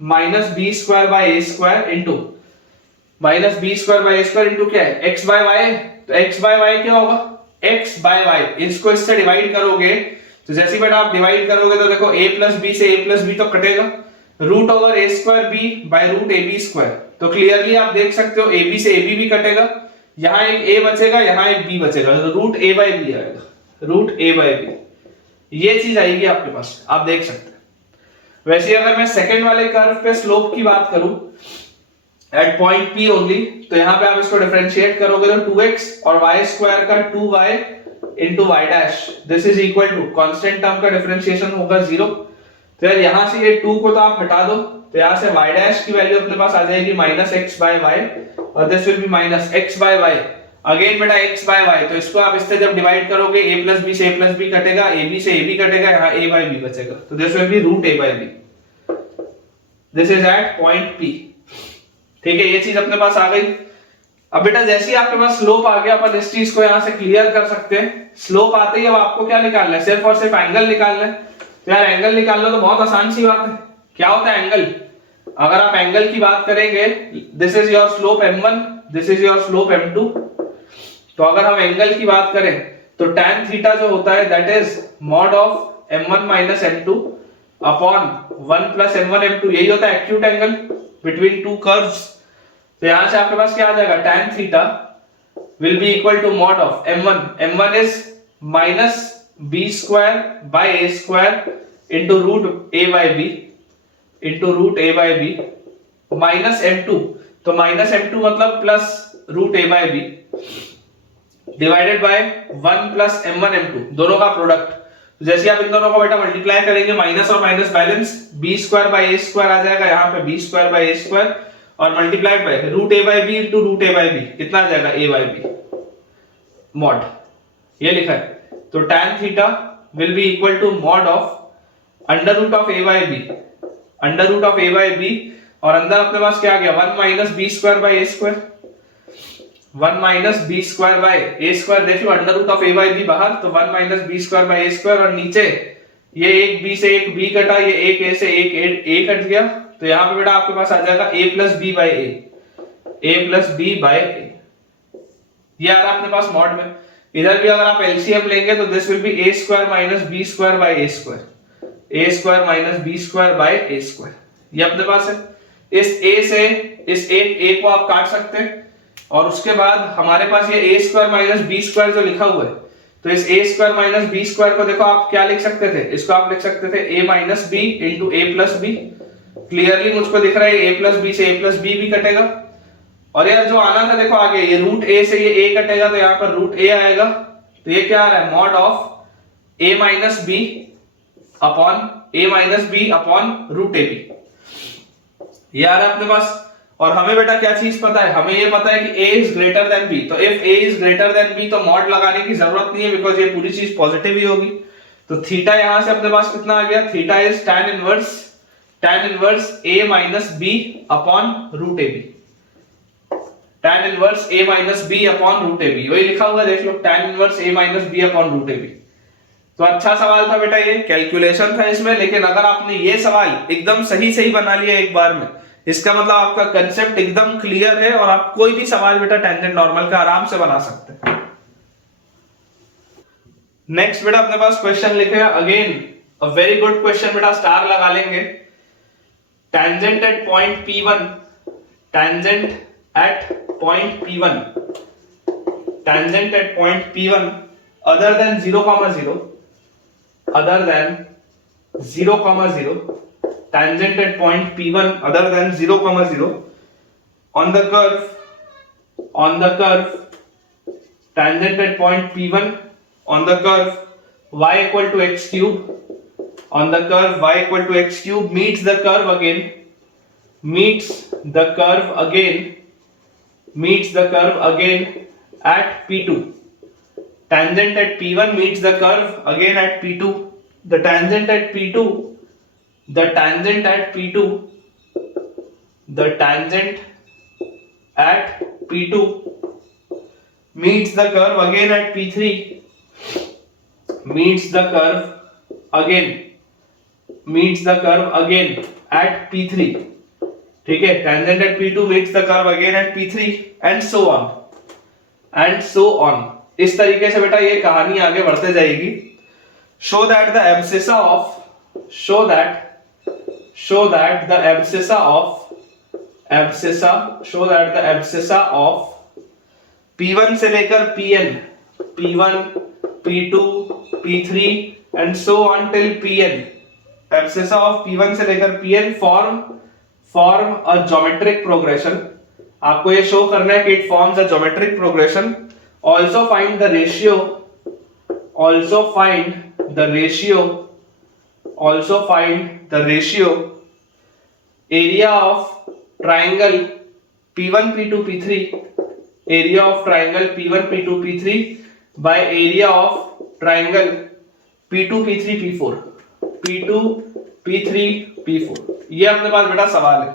minus b square by a square into minus b square by a square into क्या है x बाय y, तो x बाय y क्या होगा, x बाय y, इसको इससे डिवाइड करोगे तो जैसे ही बेटा आप डिवाइड करोगे तो देखो a प्लस b से a प्लस b तो कटेगा, root over a square b by root ab square, तो क्लियरली आप देख सकते हो ab से ab भी कटेगा, यहाँ एक a बचेगा, यहाँ एक b बचेगा, तो रूट a बाय b आएगा, रूट a बाय b, ये चीज आएगी आपके पास, आप देख सकते हैं। वैसे अगर मैं सेकंड वाले कर्व पे स्लोप की बात करूं एट पॉइंट P ओनली, तो यहाँ पे आप इसको डिफरेंशिएट करोगे तो 2x और y स्क्वायर का 2y into y dash, this is equal to constant term का डिफरेंशिएशन होगा 0। तो यार यहाँ से ये 2 को तो आप हटा दो, तो यहाँ से y डैश की वैल्यू अपने पास आ जाएगी माइनस एक्स बाय वाई, और this will be minus x by y. Again बेटा x बाय वाई, तो इसको आप इससे जब डिवाइड करोगे a प्लस बी से a प्लस बी कटेगा, ab से ab कटेगा, यहाँ a बाय b बचेगा, तो this will be root a by b। This is at point P। ठीक है, ये चीज अपने पास आ गई। अब बेटा जैसे ही आपके पास स्लोप आ गया, अपन इस चीज को यहां से क्लियर कर सकते हैं। स्लोप आते ही अब आपको क्या निकालना है, सिर्फ और सिर्फ एंगल निकालना है। तो यार एंगल निकालना तो बहुत आसान सी बात है। क्या होता है एंगल, अगर आप एंगल की बात करेंगे, this is your slope m1, this is your slope m2। तो अगर हम एंगल की बात करें तो tan थीटा जो होता है that is mod of m1 minus m2 upon 1 plus m1 m2, यही होता है acute angle between two curves. तो यहां से आपके पास क्या आ जाएगा, tan theta will be equal to mod of m1 is minus b square by a square into root a by b into root a by b minus m2, तो minus m2 मतलब plus root a by b divided bye 1 plus m1 m2, दोनों का product. जैसे आप इन दोनों को बेटा multiply करेंगे, माइनस और minus balance, b square by a square आ जाएगा, यहाँ पे b square by a square और multiplied by root a by b into root a by b, कितना आ जाएगा a बाय b मॉड, ये लिखा है। तो tan theta will be equal to mod of under root of a by b, under root of a by b, और अंदर अपने पास क्या आ गया 1 minus b square by a square, 1 minus B square by A square. देख लो under root of A by B बाहर, तो 1 minus B square by A square, और नीचे ये एक b से एक b कटा, ये एक a से एक a कट गया, तो यहाँ पे बेटा आपके पास आ जाएगा a plus B by A, a plus B by A, ये आ रहा अपने पास मॉड में। इधर भी अगर आप एलसीएम लेंगे तो this will be a square minus B square by A square, a square minus B square by A square, ये अपने पास है। इस a से इस a को आप काट सकते हैं, और उसके बाद हमारे पास ये a square minus B square जो लिखा हुआ है, तो इस a square minus B square को देखो आप क्या लिख सकते थे, इसको आप लिख सकते थे a minus B into A plus B. Clearly मुझको दिख रहा है a प्लस बी से a प्लस बी भी कटेगा, और यार जो आना था देखो आगे, ये रूट a से ये a कटेगा, तो यहाँ पर रूट a आएगा, तो ये क्या आ रहा है mod of a minus B upon root A B, ये आ रहा है अपने पास। और हमें बेटा क्या चीज पता है, हमें ये पता है कि a is greater than b, तो if a is greater than b तो मॉड लगाने की जरूरत नहीं है, बिकॉज ये पूरी चीज पॉजिटिव ही होगी। तो थीटा यहां से अपने पास कितना आ गया, theta is tan inverse a minus b upon root A B, tan inverse a minus b upon root A B, वही लिखा हुआ देख लो, tan inverse a minus b upon root A B. तो अच्छा सवाल था बेटा, ये कैलकुलेशन था इसमें, लेकिन अगर आपने ये सवाल एकदम सही बना लिया एक बार में, इसका मतलब आपका कंसेप्ट एकदम क्लियर है, और आप कोई भी सवाल बेटा टेंजेंट नॉर्मल का आराम से बना सकते हैं। नेक्स्ट बेटा अपने पास क्वेश्चन लिखे हैं, again a very good question बेटा, स्टार लगा लेंगे। Tangent at point P1, tangent at point P1, tangent at point P1 other than 0,0, other than 0,0, tangent at point P1 other than 0,0 on the curve tangent at point P1 on the curve y equal to x cube, on the curve y equal to x cube meets the curve again at P2. Tangent at P1 meets the curve again at P2. The tangent at P2 meets the curve again at P3, meets the curve again at P3. ठीक है, tangent at P2 meets the curve again at P3 and so on. इस तरीके से बेटा ये कहानी आगे बढ़ते जाएगी। show that the abscissa of P1 से लेकर Pn, P1, P2, P3 and so on till Pn, abscissa of P1 से लेकर Pn form a geometric progression. आपको ये शो करना है कि it forms a geometric progression. Also find the ratio, also find the ratio, also find the ratio area of triangle P1 P2 P3, area of triangle P1 P2 P3 by area of triangle P2 P3 P4, P2 P3 P4। ये अपने पास बेटा सवाल है।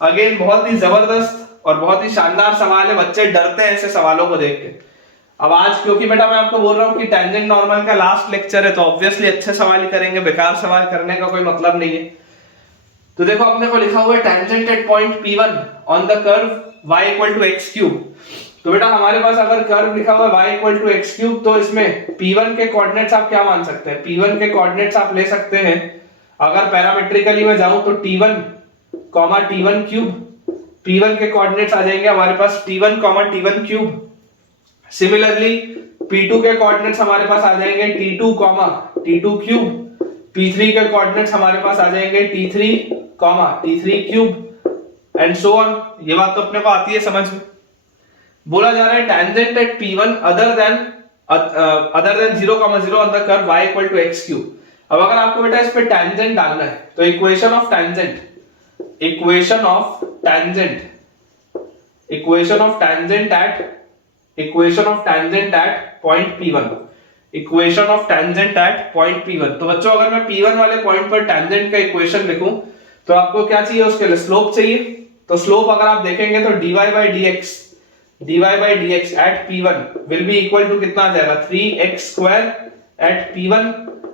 Again बहुत ही जबरदस्त और बहुत ही शानदार सवाल है, बच्चे डरते हैं ऐसे सवालों को देख के। अब आज क्योंकि बेटा मैं आपको बोल रहा हूँ कि टेंजेंट नॉर्मल का लास्ट लेक्चर है, तो ऑब्वियसली अच्छे सवाल ही करेंगे, बेकार सवाल करने का कोई मतलब नहीं है। तो देखो अपने को लिखा हुआ है tangent at point P1 on the curve y equal to X cube. तो बेटा हमारे पास अगर कर्व लिखा हुआ है y equal to X cube, तो इसमें P1 के कोऑर्डिनेट्स आप क्या मान सकते हैं? P1 के कोऑर्डिनेट्स आप ले सकते हैं, अगर पैरामेट्रिकली मैं जाऊं तो T1, T1 क्यूब। P1 के कोऑर्डिनेट्स आ जाएंगे हमारे पास T1, T1 cube. Similarly P2 के कोऑर्डिनेट्स हमारे पास आ जाएंगे T2, T2 क्यूब। P3 के कोऑर्डिनेट्स हमारे पास आ जाएंगे T3, T3 cube and so on. ये बात तो अपने को आती है समझ में। बोला जा रहा है tangent at P1 other than 0,0 on the curve y equal to X cube. अब अगर आपको बेटा इस पे टेंजेंट डालना है तो equation of tangent at point P1, equation of tangent at point P1। तो बच्चों अगर मैं P1 वाले पॉइंट पर टेंजेंट का इक्वेशन लिखूं तो आपको क्या चाहिए? उसके लिए स्लोप चाहिए। तो स्लोप अगर आप देखेंगे तो dy by dx at P1 will be equal to कितना आ जाएगा? 3x square eight P1।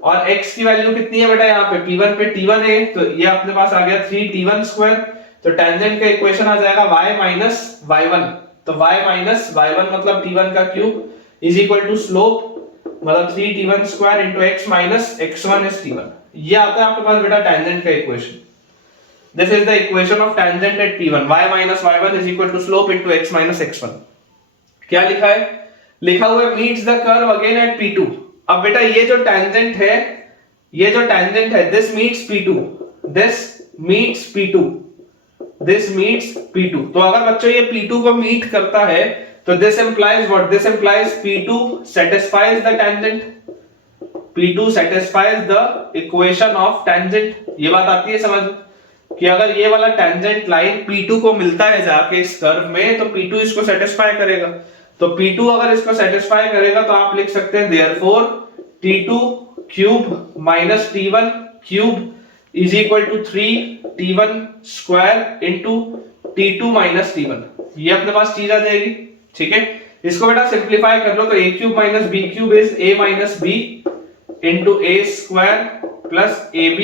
और x की वैल्यू कितनी है बेटा यहाँ पे? P1 पे T1 है, तो ये अपने पास आ गया 3T1 स्क्वायर। तो टेंजेंट का इक्वेशन आ जाएगा y माइनस y1। तो y माइनस y1 मतलब T1 का cube is equal to slope मतलब 3T1 square into x minus x1 is T1। ये आता है आपके पास बेटा टेंजेंट का equation. This is the equation of tangent at P1, y minus y1 is equal to slope into x minus x1। क्या लिखा है? लिखा हुआ है meets the curve again at P2। अब बेटा ये जो टेंजेंट है this meets P2, this meets P2, this meets P2। तो अगर बच्चों ये P2 को मीट करता है तो this implies what? This implies P2 satisfies the tangent, P2 satisfies the equation of tangent। ये बात आती है समझ कि अगर ये वाला टेंजेंट लाइन P2 को मिलता है जाके इस कर्व में तो P2 इसको सेटिस्फाई करेगा। तो P2 अगर इसको सेटिस्फाई करेगा तो आप लिख सकते हैं therefore T2 cube minus T1 cube is equal to 3T1 square into T2 minus T1। ये अपने पास चीज आ जाएगी, ठीक है। इसको बेटा सिंपलीफाई कर लो तो a cube minus b cube is a minus b into a square plus ab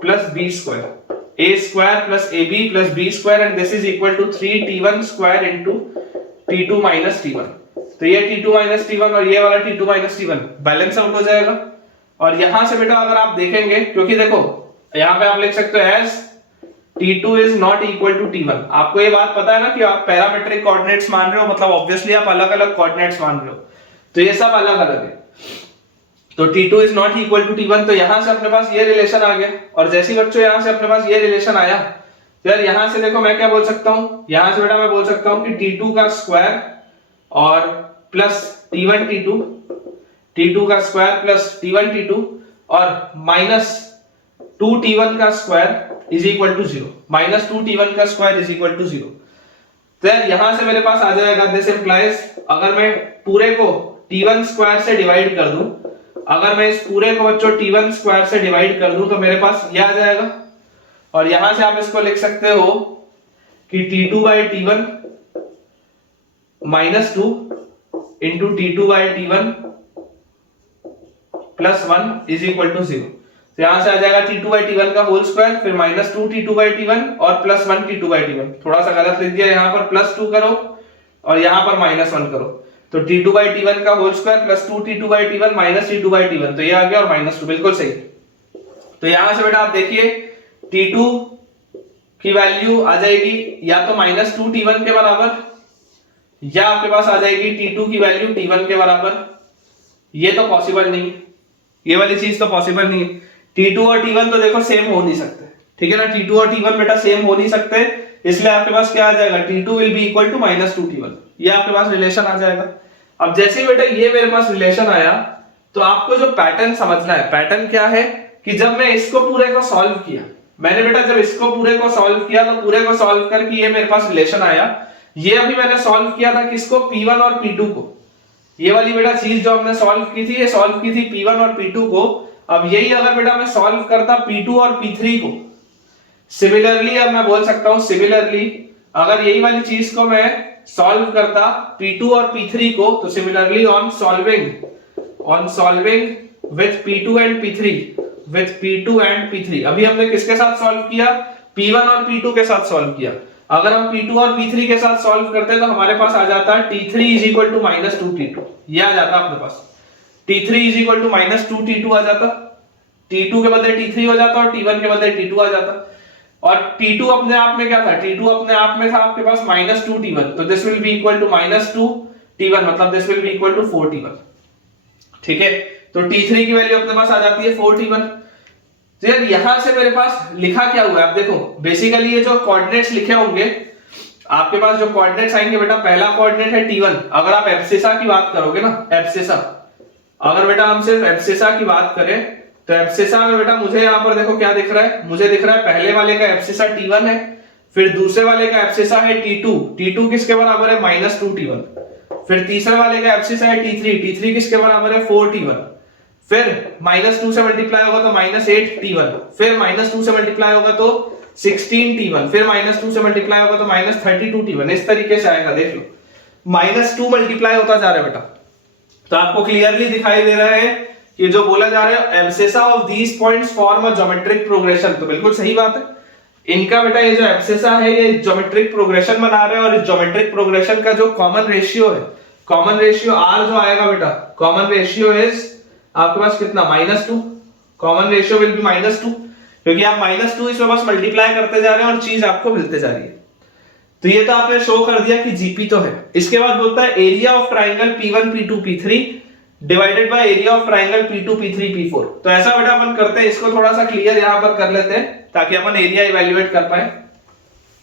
plus b square, a square plus ab plus b square and this is equal to 3T1 square into T2 minus T1। तो ये T2 minus T1 और ये वाला T2 minus T1 balance out हो जाएगा। और यहां से बेटा अगर आप देखेंगे, क्योंकि देखो यहां पे आप लिख सकते हो as T2 is not equal to T1। आपको ये बात पता है ना कि आप पैरामेट्रिक कोऑर्डिनेट्स मान रहे हो, मतलब ऑब्वियसली आप अलग-अलग कोऑर्डिनेट्स मान रहे हो, तो ये सब अलग-अलग है। तो T2 is not equal to T1, तो यहां से अपने पास ये रिलेशन आ गया। और जैसे ही बच्चों यहां से अपने पास ये रिलेशन आया तो यार यहां से देखो मैं क्या बोल सकता हूं, यहां से बेटा मैं बोल सकता हूं कि T2 का स्क्वायर और प्लस T1 T2 का स्क्वायर प्लस T1 T2 और माइनस 2T1 का square is equal to 0, minus 2T1 का स्क्वायर इज इक्वल टू 0। तो यार यहां से मेरे पास आ जाएगा दिस इंप्लाइज, अगर मैं पूरे को T1 स्क्वायर से डिवाइड कर दूं, अगर मैं इस पूरे को बच्चों T1 स्क्वायर से डिवाइड कर दूं तो मेरे पास ये आ जाएगा। और यहां से आप इसको लिख सकते हो कि T2 by T1 minus 2 into T2 by T1 plus 1 is equal to 0। तो यहां से आ जाएगा T2 by T1 का होल स्क्वायर, फिर माइनस 2 T2 by T1 और प्लस 1 T2 by T1। थोड़ा सा गलत लिख दिया, यहां पर प्लस 2 करो और यहां पर माइनस 1 करो। तो T2 by T1 का whole square plus 2 T2 by T1 minus T2 by T1, तो ये आ गया और माइनस 2, बिल्कुल सही। तो यहां से बेटा आप देखिए T2 की वैल्यू आ जाएगी या तो माइनस 2 T1 के बराबर या आपके पास आ जाएगी T2 की वैल्यू T1 के बराबर। ये तो पॉसिबल नहीं, ये वाली चीज तो पॉसिबल नहीं है। T2 और T1 तो देखो सेम हो नहीं सकते, ठीक है ना, T2 और T1 बेटा सेम हो नहीं सकते, इसलिए आपके पास क्या आ जाएगा, T2 will be equal to -2T1, ये आपके पास रिलेशन आ जाएगा। अब जैसे ही बेटा ये मेरे पास रिलेशन आया, तो आपको जो पैटर्न समझना है, पैटर्न क्या है कि जब मैं इसको पूरे को सॉल्व किया, मैंने बेटा जब इसको पूरे को सॉल्व किया तो पूरे को सॉल्व करके ये मेरे पास रिलेशन आया। ये अभी मैंने सॉल्व किया था किसको, P1 और P2 को। ये वाली बेटा चीज जो हमने सॉल्व की थी, ये सॉल्व की थी P1 और P2 को। अब यही अगर बेटा मैं सॉल्व करता P2 और P3 को, सिमिलरली अब मैं बोल सकता हूं सिमिलरली अगर यही वाली चीज को मैं सॉल्व करता P2 और P3 को, तो similarly on solving with P2 and P3, अभी हमने किसके साथ सॉल्व किया, P1 और P2 के साथ सॉल्व किया। अगर हम P2 और P3 के साथ सॉल्व करते तो हमारे पास आ जाता T3 is equal to -2T2, ये आ जाता अपने पास, T3 is equal to -2T2 आ जाता, T2 के बदले T3 हो जाता और T1 के बदले T2 आ जाता। और T2 अपने आप में क्या था, T2 अपने आप में था आपके पास -2T1, तो this will be equal to -2T1, मतलब this will be equal to 4T1, ठीक है। तो T3 की वैल्यू अपने पास आ जाती है 4T1। तो यार यहां से मेरे पास लिखा क्या हुआ है, आप देखो बेसिकली ये जो कोऑर्डिनेट्स लिखे होंगे आपके पास, जो कोऑर्डिनेट्स आएंगे बेटा, पहला कोऑर्डिनेट है T1। अगर आप एब्सिसा की बात करोगे ना, एब्सिसा, अगर बेटा हम सिर्फ एब्सिसा की बात करें तो एब्सिसा में बेटा मुझे यहाँ पर देखो क्या दिख रहा है, मुझे दिख रहा है पहले वाले का एब्सिसा T1 है, फिर दूसरे वाले का एब्सिसा है T2 किसके बराबर है -2T1, फिर तीसरे वाले का एब्सिसा है T3 किसके बराबर है 4T1, फिर -2 से मल्टीप्लाई होगा तो -8T1, फिर -2 से मल्टीप्लाई होगा तो 16T1, फिर -2 से मल्टीप्लाई होगा तो -32T1, इस तरीके से आएगा, देख लो -2 मल्टीप्लाई होता जा रहा है बेटा। तो आपको क्लियरली दिखाई दे रहा है कि जो बोला जा रहा है abscissa of these points form a geometric progression, तो बिल्कुल सही बात है। इनका बेटा ये जो एब्सिसा है ये ज्योमेट्रिक प्रोग्रेशन बना रहे हैं, और इस ज्योमेट्रिक प्रोग्रेशन का जो कॉमन रेशियो है, कॉमन रेशियो R जो आएगा बेटा, कॉमन रेशियो इज आपके पास कितना -2, कॉमन रेशियो विल बी -2, क्योंकि आप -2 इसमें बस मल्टीप्लाई करते जा रहे हैं और चीज आपको मिलते जा रही है। तो ये तो आपने शो कर दिया कि जीपी तो है। इसके बाद बोलता है area of triangle P1 P2 P3 divided by area of triangle P2 P3 P4। तो ऐसा बेटा अपन करते हैं, इसको थोड़ा सा क्लियर यहां पर कर लेते हैं ताकि अपन एरिया इवैल्यूएट कर पाए।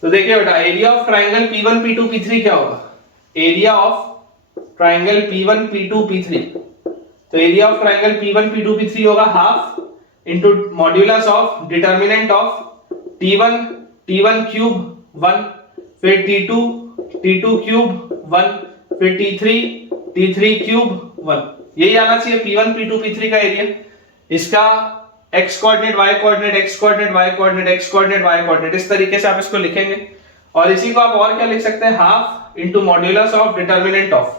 तो देखिए बेटा area of triangle P1 P2 P3 क्या होगा, area of triangle P1 P2 P3, तो area of triangle P1 P2 P3 होगा half into modulus of determinant of T1 cube 1, फिर T2 क्यूब 1, फिर T3 क्यूब 1, यही आना चाहिए P1 P2 P3 का एरिया। इसका x coordinate y coordinate x coordinate y coordinate x coordinate y coordinate, इस तरीके से आप इसको लिखेंगे। और इसी को आप और क्या लिख सकते हैं, half into modulus of determinant of,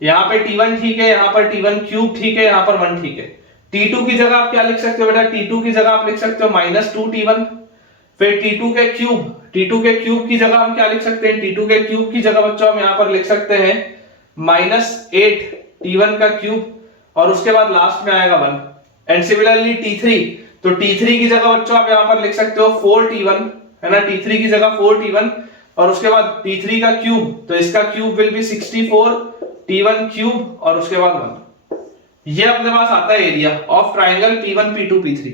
यहाँ पे T1 ठीक है, यहाँ पर T1 क्यूब ठीक है, यहाँ पर 1 ठीक है। T2 की जगह आप क्या लिख सकते हो बेटा, T2 की जगह आप लिख सकते हो -2T1, फिर T2 के क्यूब की जगह हम क्या लिख सकते हैं, T2 के क्यूब की जगह बच्चों हम यहाँ पर लिख सकते हैं -8T1 का क्यूब, और उसके बाद लास्ट में आएगा 1। एंड सिमिलरली T3, तो T3 की जगह बच्चों आप यहाँ पर लिख सकते हो 4T1, है ना, T3 की जगह 4T1, और उसके बाद T3 का क्यूब, तो इसका cube will be 64T1 cube, और उसके बाद 1। ये अपने पास आता है area of triangle P1 P2 P3।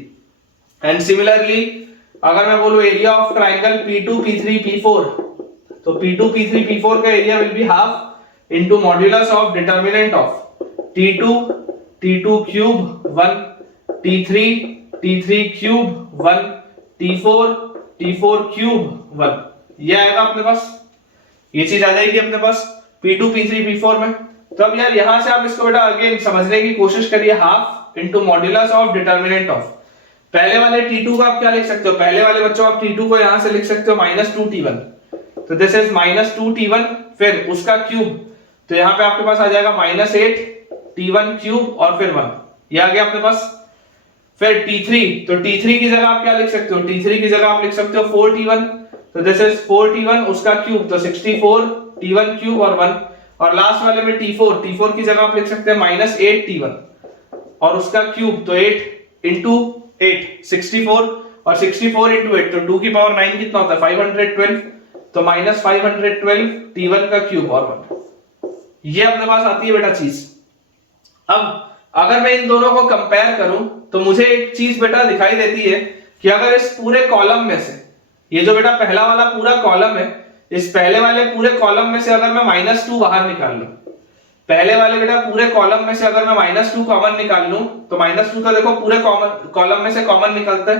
And similarly अगर मैं बोलूं area of triangle P2 P3 P4, तो P2 P3 P4 का area will be half into modulus of determinant of T2 cube 1, T3 cube 1, T4 cube 1, ये आएगा अपने पास, ये चीज आ जाएगी अपने पास P2 P3 P4 में। तो अब यार यहां से आप इसको बेटा अगेन समझने की कोशिश करिए, half into modulus of determinant of, पहले वाले T2 का आप क्या लिख सकते हो, पहले वाले बच्चों आप T2 को यहां से लिख सकते हो -2T1, तो दिस इज -2T1, फिर उसका क्यूब, तो यहां पे आपके पास आ जाएगा -8T1 क्यूब और फिर 1, ये आ गया अपने पास। फिर T3, तो T3 की जगह आप क्या लिख सकते हो, T3 की जगह आप लिख सकते हो 4T1, तो दिस इज 4T1, उसका क्यूब तो 64T1 क्यूब और 1, और लास्ट वाले में T4 की जगह आप लिख सकते हैं -8T1 और उसका क्यूब, तो 8 इंटू 8 64, और 64 इंटू 8 तो 2 की पावर 9 कितना होता है 512, तो -512 T1 का क्यूब और 1, ये अपने पास आती है बेटा चीज। अब अगर मैं इन दोनों को कंपेयर करूं तो मुझे एक चीज बेटा दिखाई देती है कि अगर इस पूरे कॉलम में से, ये जो बेटा पहला वाला पूरा कॉलम है, इस पहले वाले पूरे कॉलम में से अगर मैं -2 बाहर निकाल लूं, पहले वाले बेटा पूरे कॉलम में से अगर मैं -2 कॉमन निकाल लूं, तो -2 तो देखो पूरे कॉलम में से कॉमन निकलता है,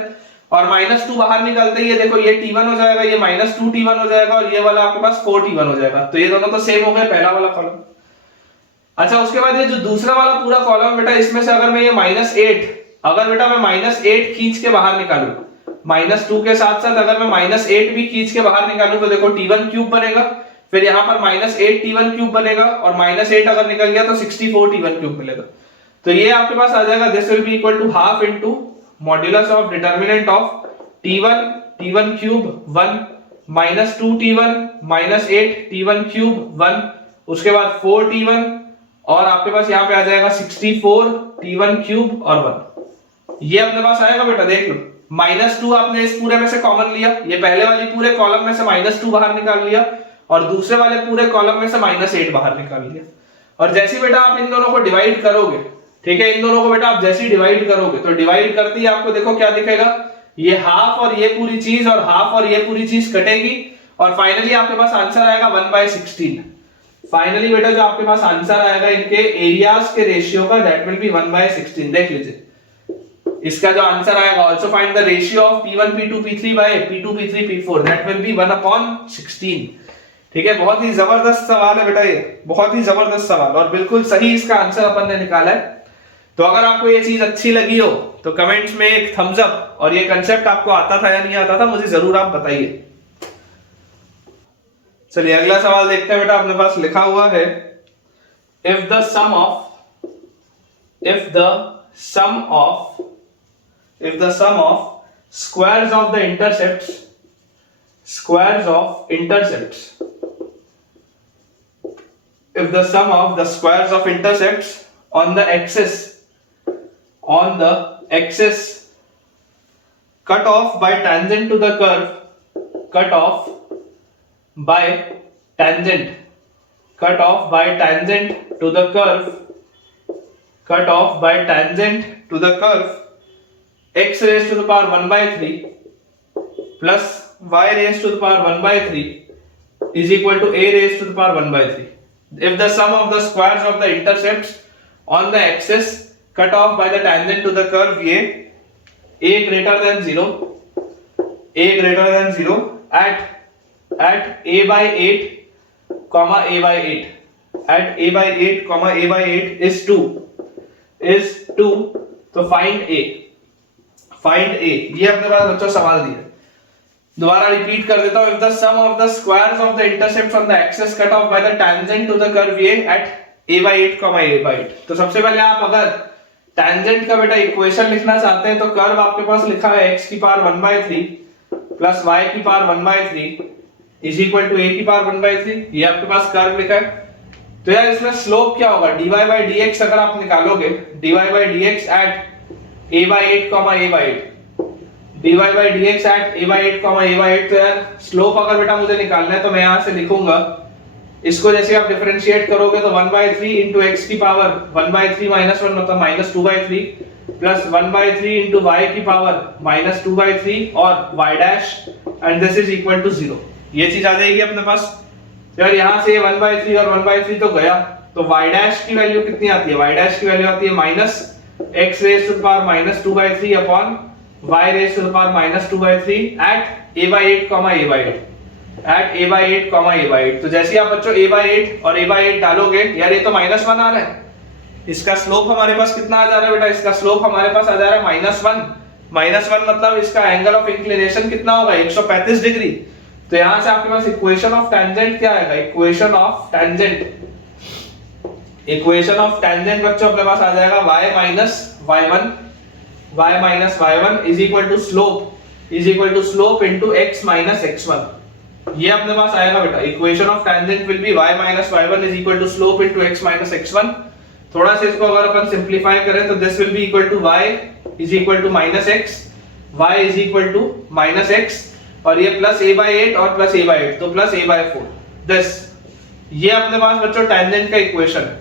और -2 बाहर निकलते ही ये देखो ये T1 हो जाएगा, ये -2 T1 हो जाएगा, और ये वाला आपके पास 4 T1 हो जाएगा। तो ये दोनों तो सेम हो गए, पहला वाला कॉलम। अच्छा, उसके बाद ये जो दूसरा वाला पूरा कॉलम बेटा, इसमें से अगर मैं ये -8, अगर बेटा मैं -8 खींच के बाहर निकालूं, -2 के साथ साथ अगर मैं -8 भी खींच के बाहर निकालूं, तो देखो T1 क्यूब बनेगा, फिर यहाँ पर -8 T1 क्यूब बनेगा, और -8 अगर निकल गया तो 64 T1 क्यूब मिलेगा। तो ये आपके पास आ जाएगा, this will be equal to half into modulus of determinant of T1 cube 1 -2 T1 -8 T1 cube 1, उसके बाद 4 T1, और आपके पास यहाँ पे आ जाएगा 64 T1 क्यूब और 1। ये अपने पास आएगा बेटा, देख लो। -2 आपने इस पूरे में से कॉमन लिया, ये पहले वाली पूरे कॉलम में से -2 बाहर निकाल लिया, और दूसरे वाले पूरे कॉलम में से -8 बाहर निकाल लिया। और जैसे बेटा आप इन दोनों को डिवाइड करोगे, ठीक है, इन दोनों को बेटा आप जैसे ही डिवाइड करोगे, तो डिवाइड करते ही आपको देखो क्या दिखेगा, ये हाफ और ये पूरी चीज और हाफ और ये पूरी चीज कटेगी, और फाइनली आपके पास आंसर आएगा 1/16। फाइनली बेटा जो आपके पास आंसर आएगा इनके एरियाज के रेशियो का, दैट विल बी 1/16। देख लीजिए इसका जो आंसर आएगा, also find the ratio of P1 P2 P3 by P2 P3 P4, that will be 1/16। ठीक है, बहुत ही जबरदस्त सवाल है बेटा, ये बहुत ही जबरदस्त सवाल, और बिल्कुल सही इसका आंसर अपन ने निकाला है। तो अगर आपको ये चीज अच्छी लगी हो तो कमेंट्स में एक थम्स अप, और ये कंसेप्ट आपको आता था या नहीं आता था मुझे जरूर आप बताइए। चलिए अगला सवाल देखते हैं बेटा, अपने पास लिखा हुआ है, if the sum of squares of the intercepts if the sum of the squares of intercepts on the axis cut off by tangent to the curve, cut off by tangent to the curve x raised to the power 1/3 plus y raised to the power 1/3 is equal to a raised to the power 1/3. If the sum of the squares of the intercepts on the axis cut off by the tangent to the curve a greater than 0 at a by 8 comma a by 8 is 2, तो find a, ये अपने पास बच्चों सवाल दिया। दोबारा repeat कर देता हूं, if the sum of the squares of the intercepts on the axis cut off by the tangent to the curve a at a by 8 comma a by 8। तो सबसे पहले आप अगर tangent का बेटा इक्वेशन लिखना चाहते हैं, तो कर्व आपके पास लिखा है x की पावर 1/3 प्लस y की power 1/3 is equal to a की पावर 1/3, ये आपके पास कर्व लिखा है। तो यार इसमें स्लोप क्या होगा, dy by dx अगर आप निकालोगे, dy by dx at a by 8 comma a by 8, dy by dx at a by 8 comma a by 8, तो यार स्लोप अगर बेटा मुझे निकालना है तो मैं यहां से लिखूंगा, इसको जैसे आप डिफरेंशिएट करोगे तो 1/3 into x की पावर 1/3 minus 1 मतलब -2/3 प्लस 1/3 into y की पावर -2/3 और y dash, and this is equal to 0। ये चीज आ जाएगी अपने पास। यार यहां से 1/3 और 1/3 तो गया, तो y डैश की वैल्यू कितनी आती है, y डैश की वैल्यू आती है -x raised to the power -2/3 upon y raised to the power -2/3 at a by 8 comma a by 8, तो जैसे आप बच्चों a by 8 और a by 8 डालोगे, यार ये तो -1 आ रहा है, इसका स्लोप हमारे पास कितना आ जा रहा है बेटा, इसका स्लोप हमारे पास आ जा रहा है -1 मतलब इसका एंगल ऑफ इंक्लिनेशन कितना होगा, 135 डिग्री। तो यहां से आपके पास इक्वेशन ऑफ टेंजेंट क्या आएगा, इक्वेशन ऑफ टेंजेंट बच्चों अपने पास आ जाएगा y minus y1 is equal to slope into x minus x1। ये अपने पास आएगा बेटा, equation of tangent will be y minus y1 is equal to slope into x minus x1। थोड़ा सा इसको अगर अपन सिंपलीफाई करें तो this will be equal to y is equal to -x, y is equal to -x, और ये plus a by 8 और plus a by 8, तो प्लस a by 4। दिस ये अपने पास बच्चों टेंजेंट का इक्वेशन है।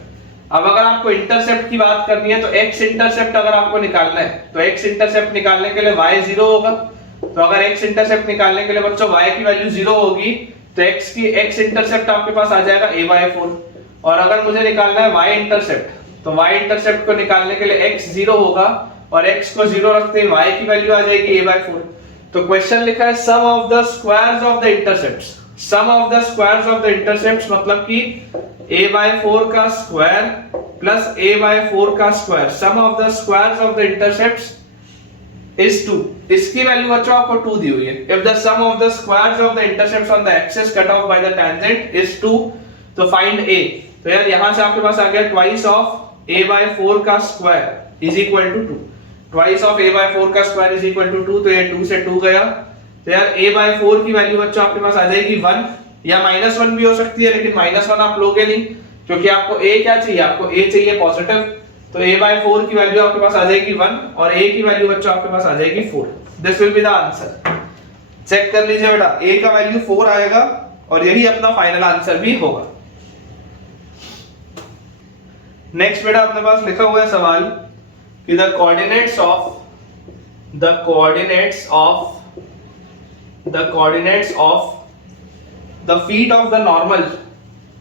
अब अगर आपको इंटरसेप्ट की बात करनी है तो x इंटरसेप्ट अगर आपको निकालना है तो x इंटरसेप्ट निकालने के लिए y 0 होगा। तो अगर x इंटरसेप्ट निकालने के लिए बच्चों y की वैल्यू 0 होगी तो x इंटरसेप्ट आपके पास आ जाएगा a/4। और अगर मुझे निकालना है y इंटरसेप्ट तो y इंटरसेप्ट को निकालने के लिए x 0 होगा और x को 0 रखते ही y की वैल्यू आ जाएगी a/4। तो क्वेश्चन लिखा है sum of the squares of the intercepts. Sum of the squares of the intercepts मतलब कि a/4 का स्क्वायर प्लस a/4 का square, sum of the squares of the intercepts is 2। इसकी वैल्यू बच्चों आपको 2 दी हुई है। If the sum of the squares of the intercepts on the axis cut off by the tangent is 2 तो find a। तो यार यहां से आपके पास आ गया ट्वाइस ऑफ a/4 का square is equal to 2। Twice of a/4 का स्क्वायर इज इक्वल टू 2 तो ये 2 से 2 गया। तो यार a/4 की वैल्यू बच्चों आपके पास आ जाएगी 1 या -1 भी हो सकती है, लेकिन -1 आप लोगे नहीं क्योंकि आपको a क्या चाहिए, आपको a चाहिए पॉजिटिव। तो a/4 की वैल्यू आपके पास आ जाएगी 1 और a की वैल्यू बच्चों आपके पास आ जाएगी 4। This will be the answer. Check कर लीजिए बेटा, a का वैल्यू 4 आएगा और यही अपना फाइनल आंसर भी होगा। नेक्स्ट बेटा अपने पास लिखा हुआ है सवाल कि the coordinates of the feet of the normal,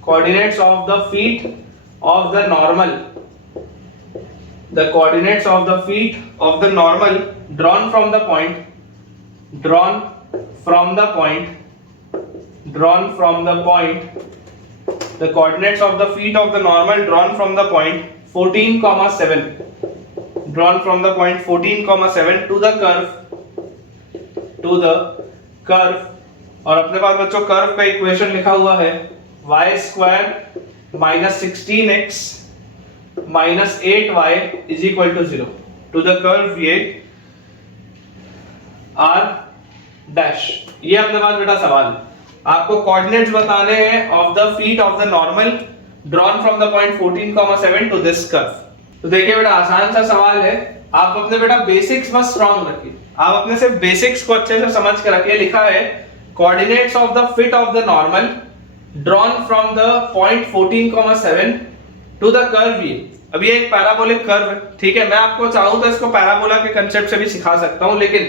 coordinates of the feet of the normal, the coordinates of the feet of the normal drawn from the point, the coordinates of the feet of the normal drawn from the point 14,7, drawn from the point 14,7 to the curve और अपने पास बच्चों curve का equation लिखा हुआ है y square minus 16x minus 8y is equal to 0 to the curve ये r dash. ये अपने पास बेटा सवाल, आपको कोऑर्डिनेट्स बताने हैं of the feet of the normal drawn from the point 14,7 to this curve. तो देखिए बेटा आसान सा सवाल है, आप अपने बेटा बेसिक्स बस स्ट्रांग रखिए, आप अपने सिर्फ बेसिक्स को अच्छे से समझ के रखिए। लिखा है coordinates of the fit of the normal drawn from the point 14,7 to the curve ये। अब ये एक पैराबोलिक कर्व है, ठीक है। मैं आपको चाहूं तो इसको पैराबोला के कंसेप्ट से भी सिखा सकता हूं, लेकिन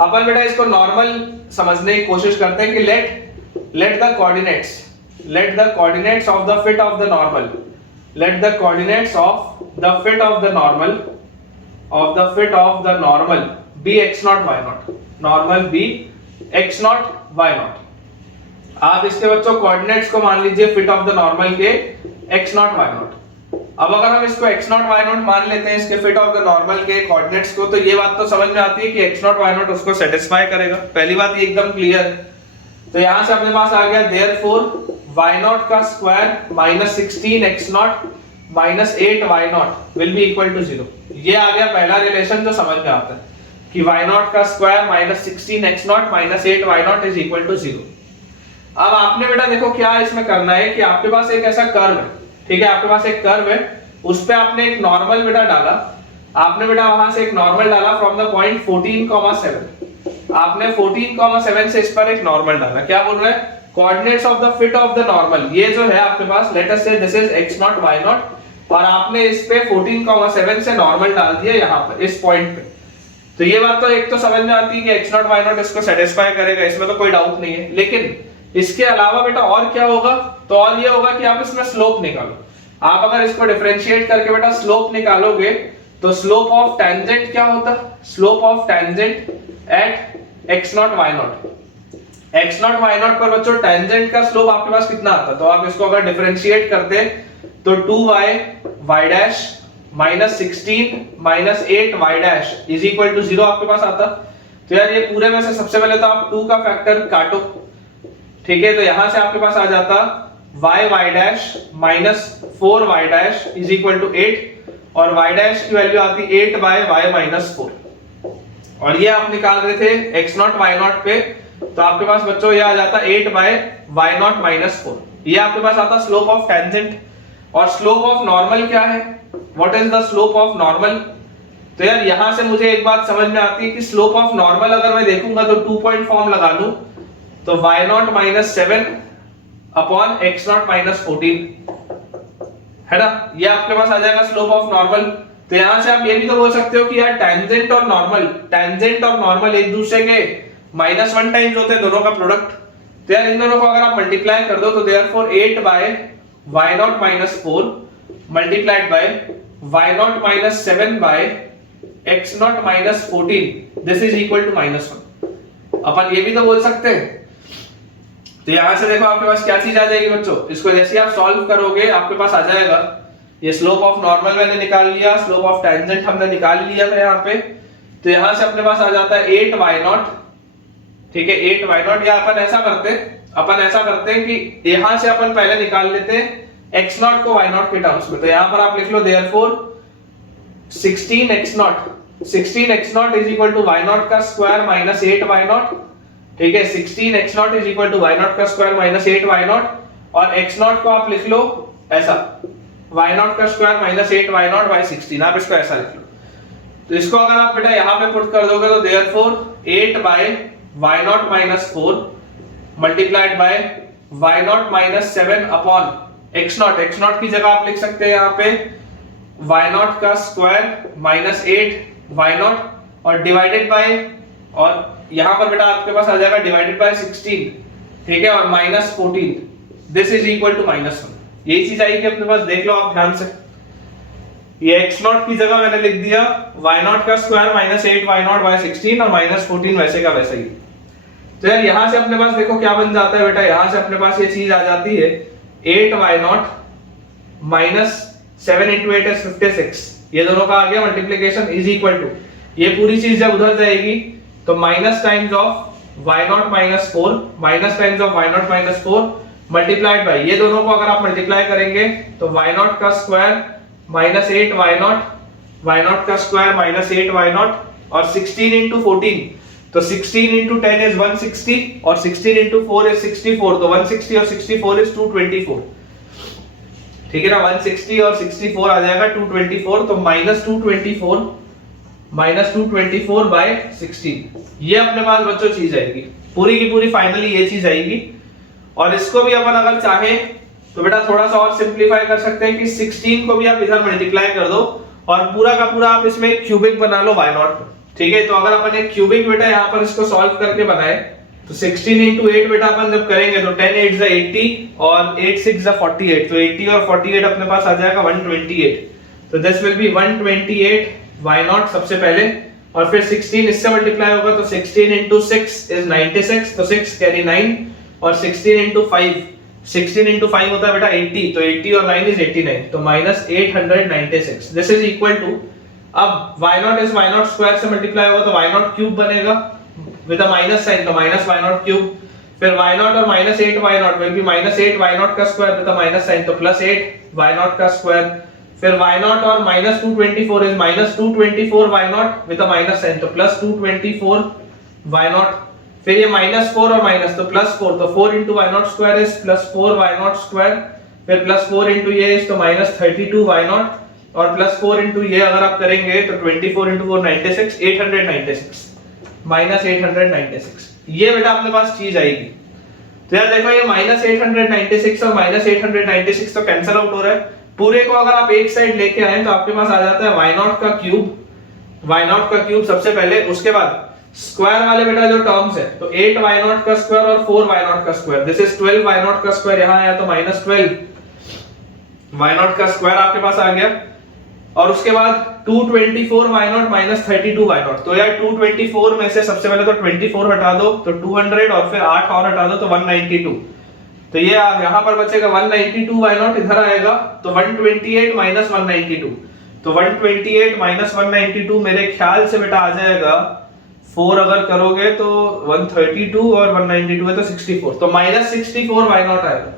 अपन बेटा इसको नॉर्मल समझने की कोशिश करते हैं कि let the coordinates of the fit of the normal, let the coordinates of the fit of the normal be x0 y0, normal be x0 y0। आप इसके बच्चों कोऑर्डिनेट्स को मान लीजिए फिट ऑफ द नॉर्मल के x0 y0। अब अगर हम इसको x0 y0 मान लेते हैं इसके फिट ऑफ द नॉर्मल के कोऑर्डिनेट्स को, तो ये बात तो समझ में आती है कि x0 y0 उसको सेटिस्फाई करेगा। पहली बात ये एकदम क्लियर है। तो यहां से अपने पास आ गया देयरफॉर y0 का square minus 16x0 minus 8y0 will be equal to 0। ये आ गया पहला रिलेशन जो समझ में आता है कि y0 का square minus 16x0 minus 8y0 is equal to 0। अब आपने बेटा देखो क्या इसमें करना है कि आपके पास एक ऐसा कर्व है, ठीक है, आपके पास एक कर्व है, उस पे आपने एक नॉर्मल बेटा डाला, आपने बेटा वहां से एक नॉर्मल डाला फ्रॉम द पॉइंट 14,7, आपने 14,7 से इस पर एक नॉर्मल डाला। क्या बोल रहा है, coordinates of the fit of the normal, ये जो है आपके पास late us say this is x0 y0 और आपने इस पे 14,7 से नॉर्मल डाल दिया यहां पर इस पॉइंट पे। तो ये बात तो एक तो समझ में आती है कि x0 y0 इसको सेटिस्फाई करेगा, इसमें तो कोई डाउट नहीं है। लेकिन इसके अलावा बेटा और क्या होगा, तो और ये होगा कि आप इसमें स्लोप निकालो। आप अगर इसको डिफरेंशिएट करके बेटा स्लोप निकालोगे तो स्लोप ऑफ टेंजेंट क्या होता है, slope of tangent at x0 y0। x0 y0 पर बच्चों टेंजेंट का स्लोप आपके पास कितना आता, तो आप इसको अगर डिफरेंशिएट करते तो 2y y dash minus 16 minus 8y dash is equal to 0 आपके पास आता। तो यार ये पूरे में से सबसे पहले तो आप 2 का फैक्टर काटो, ठीक है, तो यहां से आपके पास आ जाता y dash minus 4y dash is equal to 8 और y डैश की वैल्यू आती 8/y माइनस 4 और ये आप निकाल रहे थे x0 y0 पे, तो आपके पास बच्चों ये आ जाता 8/y0 माइनस 4। ये आपके पास आता स्लोप ऑफ टेंजेंट। और स्लोप ऑफ नॉर्मल क्या है, what is the slope of normal, तो यार यहां से मुझे एक बात समझ में आती है कि स्लोप ऑफ नॉर्मल अगर मैं देखूंगा तो 2 पॉइंट फॉर्म लगा लूं तो y0 minus 7 upon x0 minus 14। है ना, ये आपके पास आ जाएगा स्लोप ऑफ नॉर्मल। तो यहां से आप ये भी तो बोल सकते हो कि यार टेंजेंट और नॉर्मल एक दूसरे के -1 टाइम्स होते हैं, दोनों का प्रोडक्ट। तो यार इन दोनों को अगर आप मल्टीप्लाई कर दो तो therefore 8 by y0 - 4 multiplied by y0 - 7 by x0 - 14 this is equal to -1। अपन ये भी तो बोल सकते हैं। तो यहां से देखो आपके पास क्या चीज आ जाएगी बच्चों, इसको जैसे आप सॉल्व करोगे आपके पास आ जाएगा, ये स्लोप ऑफ नॉर्मल मैंने निकाल लिया, स्लोप ऑफ टेंजेंट हमने निकाल लिया था यहाँ पे। तो यहां से अपने पास आ जाता है 8y0, ठीक है 8y0। या अपन ऐसा करते हैं कि यहां से अपन पहले निकाल लेते हैं x0 को y0 के टर्म्स में। तो यहां पर आप लिख लो therefore 16x0 is equal to y0 का स्क्वायर माइनस 8y0, ठीक है 16x0 is equal to y0 का स्क्वायर माइनस 8y0। और x0 को आप लिख लो ऐसा y0 का स्क्वायर माइनस 8y0 बाय 16, आप इसको ऐसा लिख लो। तो इसको अगर आप बेटा यहां पे पुट कर दोगे तो therefore 8 by y0 - 4 multiplied by y0 - 7 upon x0 की जगह आप लिख सकते हैं यहां पे y0 का स्क्वायर माइनस 8y0 और डिवाइडेड बाय, और यहां पर बेटा आपके पास आ जाएगा डिवाइडेड बाय 16, ठीक है, और minus 14 this is equal to -1। यही चीज आएगी अपने पास, देख लो आप ध्यान से। ये x0 की जगह मैंने लिख दिया y0 का स्क्वायर माइनस 8y0 बाय 16 और माइनस 14 वैसे का वैसे ही। तो यार यहां से अपने पास देखो क्या बन जाता है बेटा, यहां से अपने पास ये चीज आ जाती है 8y0 माइनस 7 × 8 is 56, ये दोनों का आ गया मल्टीप्लिकेशन इज इक्वल टू, ये पूरी चीज जब उधर जाएगी तो minus times of y0 - 4 minus times of y0 - 4 multiplied bye, ये दोनों को अगर आप मल्टीप्लाई करेंगे तो y0 का स्क्वायर माइनस 8y0 y0 का स्क्वायर माइनस 8y0 और 16 × 14, तो 16 × 10 is 160 और 16 × 4 is 64, तो 160 और 64 is 224, ठीक है ना, 160 और 64 आ जाएगा 224, तो -224 बाय 16, ये अपने पास बच्चों चीज आएगी पूरी की पूरी, फाइनली ये चीज आएगी। और इसको भी अपन अगर चाहे तो बेटा थोड़ा सा और सिंपलीफाई कर सकते हैं कि 16 को भी आप इधर मल्टीप्लाई कर दो और पूरा का पूरा आप इसमें क्यूबिक बना लो y0, ठीक है। तो अगर अपन एक क्यूबिक बेटा यहाँ पर इसको सॉल्व करके बनाए तो 16 × 8 बेटा अपन जब करेंगे तो 10 8 = 80 और 8 6 = 48, तो 80 और 48 अपने पास आ जाएगा 128, तो दिस विल बी 128 y0 सबसे पहले, और फिर 16 इससे मल्टीप्लाई होगा तो 16 × 6 is 96, तो 6 कैरी 9 और 16 × 5 होता है बेटा 80, तो 80 और 9 is 89, तो -896 दिस इज इक्वल टू, अब y0 is y0 स्क्वायर से मल्टीप्लाई होगा तो y0 क्यूब बनेगा विद अ माइनस साइन, तो माइनस y0 क्यूब, फिर y0 और minus 8y0 will be -8y0 का square with a minus sign, तो +8y0 का स्क्वायर, फिर y0 और -224 is -224y0 with a minus sign, तो +224y0, फिर ये -4 और माइनस तो +4, तो 4 × y0 square is +4y0 square, फिर +4 × ये इज तो -32y0 और +4 × ये अगर आप करेंगे तो 24 × 4 96 896 -896, ये बेटा अपने पास चीज आएगी। तो यार देखो ये -896 और -896 तो कैंसिल आउट हो रहा है, पूरे को अगर आप एक साइड लेके आए तो आपके पास आ जाता है y0 का क्यूब सबसे पहले, उसके बाद स्क्वायर वाले बेटा जो टर्म्स है तो 8y0 का स्क्वायर और 4y0 का स्क्वायर, दिस इज 12y0 का स्क्वायर, यहां आया तो -12y0 का स्क्वायर आपके पास आ गया, और उसके बाद 224y0 -32y0, तो यार 224 में से सबसे पहले तो 24 हटा दो तो 200 और फिर 8 और हटा दो तो 192, तो ये यहां पर बचेगा 192y0, इधर आएगा तो 128 -192, तो 128 -192 मेरे ख्याल से बेटा आ जाएगा 4 अगर करोगे तो 132 और 192 है तो 64, तो -64y0 आएगा।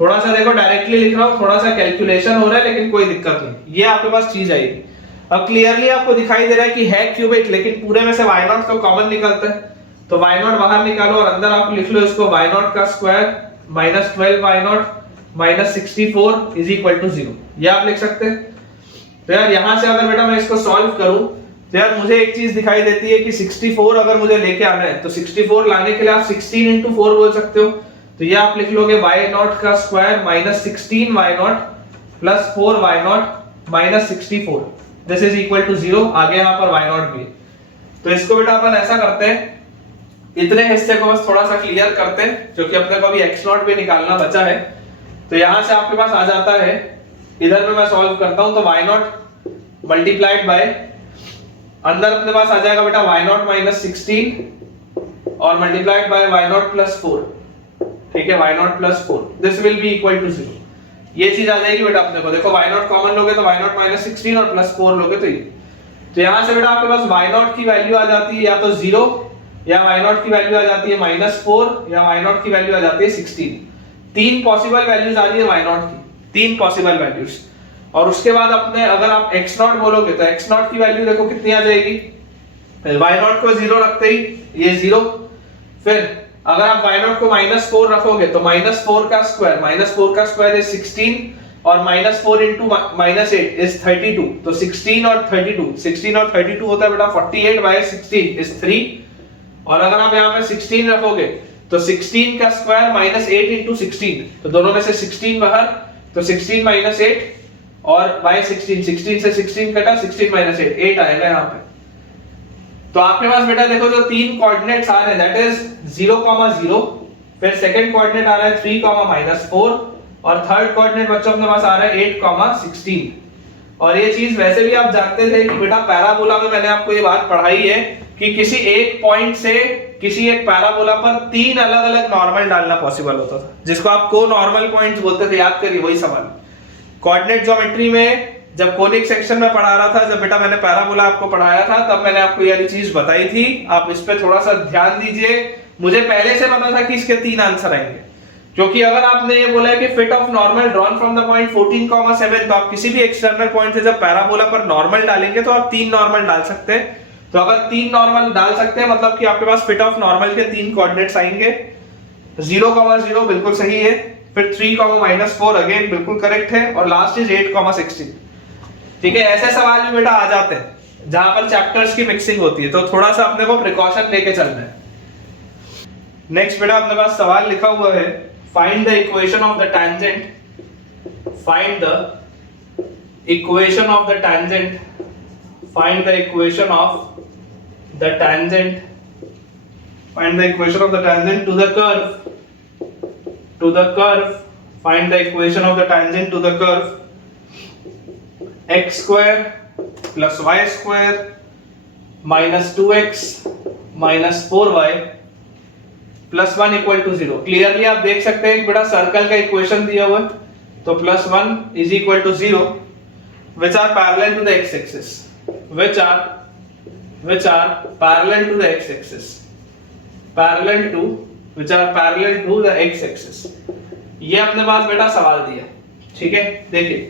थोड़ा सा देखो डायरेक्टली लिख रहा हूं, थोड़ा सा कैलकुलेशन हो रहा है लेकिन कोई दिक्कत नहीं, ये आपके पास चीज आएगी। अब क्लियरली आपको दिखाई दे रहा है कि है क्यूबिक, लेकिन पूरे में से y0 तो कॉमन निकलता है, तो y0 बाहर निकालो और अंदर आप लिख लो इसको y0 का square -12y0 -64 is equal to 0, ये आप लिख सकते हैं। तो यार यहां से अगर बेटा मैं इसको सॉल्व करूं तो यार मुझे एक चीज दिखाई देती है कि 64 अगर मुझे लेके आना है तो 64 लाने के लिए आप 16 × 4 बोल सकते हो, तो ये आप लिख लोगे y0 का स्क्वायर -16y0 plus 4y0 minus 64, this is equal to 0। आगे यहाँ पर y0 भी है, तो इसको बेटा अपन ऐसा करते हैं, इतने हिस्से को बस थोड़ा सा क्लियर करते हैं क्योंकि अपने को अभी x0 भी निकालना बचा है। तो यहां से आपके पास आ जाता है, इधर में मैं सॉल्व करता हूं तो y0 मल्टीप्लाइड बाय, अंदर अपने पास आ जाएगा बेटा y0 माइनस 16 और मल्टीप्लाइड बाय y0 प्लस 4, ठीक है, y0 plus 4, this will be equal to 0। ये चीज आ जाएगी बेटा अपने को, देखो y0 कॉमन लोगे तो y0 माइनस 16 और प्लस 4 लोगे तो ये, तो यहां से बेटा आपके पास y0 की वैल्यू आ जाती है या तो 0, या y0 की वैल्यू आ जाती है -4, या y0 की वैल्यू आ जाती है 16। तीन पॉसिबल वैल्यूज आ रही है y0 की, तीन पॉसिबल वैल्यूज। और उसके बाद अपने अगर आप x0 बोलोगे तो x0 की वैल्यू देखो कितनी आ जाएगी, y0 को 0 रखते ही ये 0, फिर अगर आप y0 को -4 रखोगे तो -4 का स्क्वायर इज 16 और -4 into -8 इज 32, तो 16 और 32 होता है बेटा 48/16 इज 3, और अगर आप यहाँ पे 16 रखोगे तो 16 का स्क्वायर -8 into 16, तो दोनों में से 16 बाहर, तो 16 - 8 और बाय 16 से 16 कटा, 16 - 8 आएगा यहाँ पे। तो आपके पास बेटा देखो जो तीन कोऑर्डिनेट्स आ रहे हैं दैट इज 0,0, फिर सेकंड कोऑर्डिनेट आ रहा है 3,-4 और थर्ड कोऑर्डिनेट बच्चों अपने पास आ रहा है 8,16। और ये चीज वैसे भी आप जानते थे कि बेटा पैराबोला में मैंने आपको ये बात पढ़ाई है कि किसी एक पॉइंट से किसी एक पैराबोला पर तीन अलग अलग नॉर्मल डालना पॉसिबल होता था, जिसको आप को नॉर्मल पॉइंट्स बोलते थे, याद करिए वही सवाल। कोऑर्डिनेट ज्योमेट्री में जब कोनिक सेक्शन में पढ़ा रहा था, जब बेटा मैंने पैराबोला आपको पढ़ाया था, तब मैंने आपको ये चीज बताई थी, आप इस पे थोड़ा सा ध्यान दीजिए। मुझे पहले से पता था कि इसके तीन आंसर आएंगे, क्योंकि अगर आपने ये बोला है कि fit of normal drawn from the point 14,7, तो आप किसी भी एक्सटर्नल पॉइंट से जब पैराबोला पर नॉर्मल डालेंगे तो आप तीन नॉर्मल डाल सकते हैं। तो अगर तीन नॉर्मल डाल सकते हैं मतलब कि आपके पास फिट ऑफ नॉर्मल के तीन कोऑर्डिनेट्स आएंगे, 0,0 बिल्कुल सही है, फिर 3,-4 अगेन बिल्कुल करेक्ट है, और लास्ट इज 8,16। ठीक है, ऐसे सवाल भी बेटा आ जाते हैं जहां पर चैप्टर्स की मिक्सिंग होती है, तो थोड़ा सा अपने को प्रिकॉशन लेके चलना है। नेक्स्ट बेटा अपने पास सवाल लिखा हुआ है, find the equation of the tangent, find the equation of the tangent, find the equation of the tangent, find the equation of the tangent to the curve, to the curve, find the equation of the tangent to the curve x² plus y² minus 2x minus 4y plus 1 equal to 0। Clearly आप देख सकते हैं कि बेटा circle का equation दिया हुआ है, तो +1 is equal to 0 which are parallel to the x-axis, which are parallel to the x-axis, parallel to, which are parallel to the x-axis। ये अपने पास बेटा सवाल दिया, ठीक है। देखिए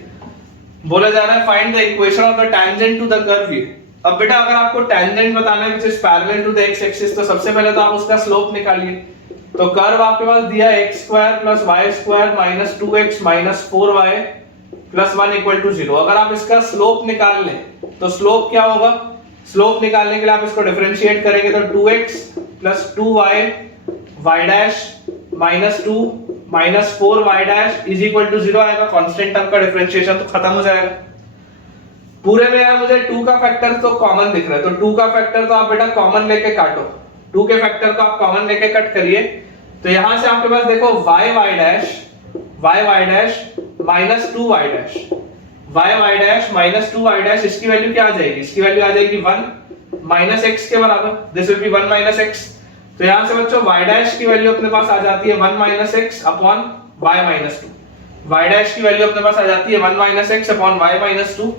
बोला जा रहा है find the equation of the tangent to the curve. अब बेटा अगर आपको टैंजेंट बताना है which is parallel to the X axis, तो सबसे पहले तो आप उसका स्लोप निकालिए। तो कर्व आपके पास दिया है x² + y² - 2x - 4y + 1 = 0। अगर आप इसका स्लोप निकाल लें तो स्लोप क्या होगा, स्लोप निकालने के लिए आप इसको डिफरेंशिएट करेंगे तो 2x + 2y y' - 2 - 4y' = 0 आएगा। कांस्टेंट टर्म का डिफरेंशिएशन तो खत्म हो जाएगा। पूरे में यार मुझे 2 का फैक्टर तो कॉमन दिख रहा है, तो 2 का फैक्टर तो आप बेटा कॉमन लेके काटो, 2 के फैक्टर को आप कॉमन लेके कट करिए। तो यहां से आपके पास देखो y y' - 2y', इसकी वैल्यू क्या आ जाएगी, इसकी वैल्यू आ जाएगी 1 - x के बराबर, दिस विल बी 1 - x। तो यहां से बच्चों y' की वैल्यू अपने पास आ जाती है 1 - x अपॉन y - 2। y' की वैल्यू अपने पास आ जाती है 1 - x अपॉन y - 2।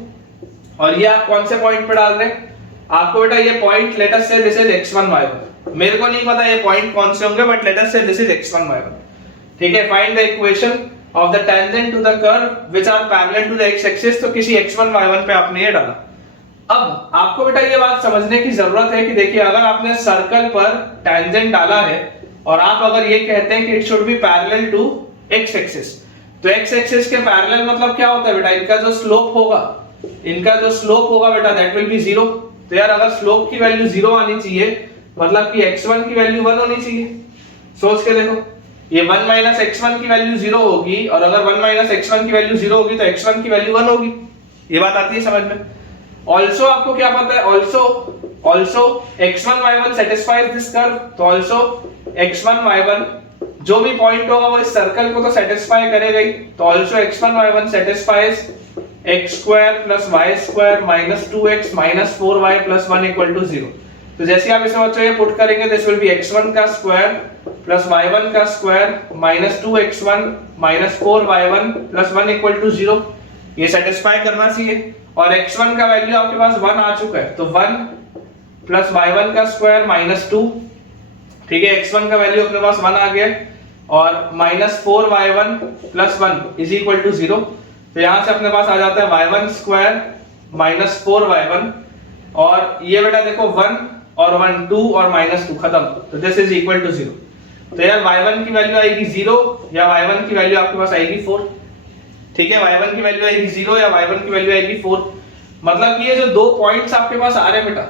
और ये आप कौन से पॉइंट पे डाल रहे हैं, आपको बेटा ये point let us say this is x1 y1, मेरे को नहीं पता ये पॉइंट कौन से होंगे, but let us say this is x1 y1। ठीक है, find the equation of the tangent to the curve which are parallel to the x axis. तो किसी x1 y1 पे आपने ये डाला। अब आपको बेटा ये बात समझने की जरूरत है कि देखिए अगर आपने सर्कल पर टैंजेंट डाला है और आप अगर ये कहते हैं कि it should be parallel to x axis, तो x एक्सिस के पैरेलल मतलब क्या होता है बेटा, इनका जो स्लोप होगा, इनका जो स्लोप होगा बेटा दैट विल बी 0। तो यार अगर स्लोप की वैल्यू 0 आनी चाहिए मतलब कि x1 की वैल्यू 1 होनी चाहिए। सोच के देखो, ये 1 माइनस x1 की वैल्यू 0 होगी, और अगर 1 माइनस x1 की वैल्यू 0 होगी तो x1 की वैल्यू 1 होगी। ये बात आती है समझ में। ऑल्सो आपको क्या पता है, also x1 y1 satisfies this curve, तो ऑल्सो x1 y1 जो भी पॉइंट होगा वो इस सर्कल को तो सेटिस्फाई करेगा ही, तो also x1 y1 satisfies x square plus y square minus 2x minus 4y plus 1 equal to 0। तो जैसे आप इसे बच्चों ये पुट करेंगे, दिस विल बी x1 का स्क्वायर प्लस y1 का square minus 2x1 minus 4y1 plus 1 equal to 0। ये सेटिस्फाई करना चाहिए, और x1 का वैल्यू आपके पास 1 आ चुका है, तो 1 प्लस y1 का स्क्वायर माइनस 2, ठीक है, x1 का वैल्यू अपने पास 1 आ गया, और minus 4y1 plus 1 is equal to 0। तो यहां से अपने पास आ जाता है y1 स्क्वायर माइनस 4y1, और ये बेटा देखो 1 और 1 2 और माइनस 2 खत्म, तो दिस इज इक्वल टू 0। तो यार y1 की वैल्यू आएगी 0 या y1 की वैल्यू आपके पास आएगी 4, ठीक है, y1 की वैल्यू आएगी 0 या y1 की वैल्यू आएगी 4। मतलब कि ये जो दो पॉइंट्स आपके पास आ रहे हैं बेटा,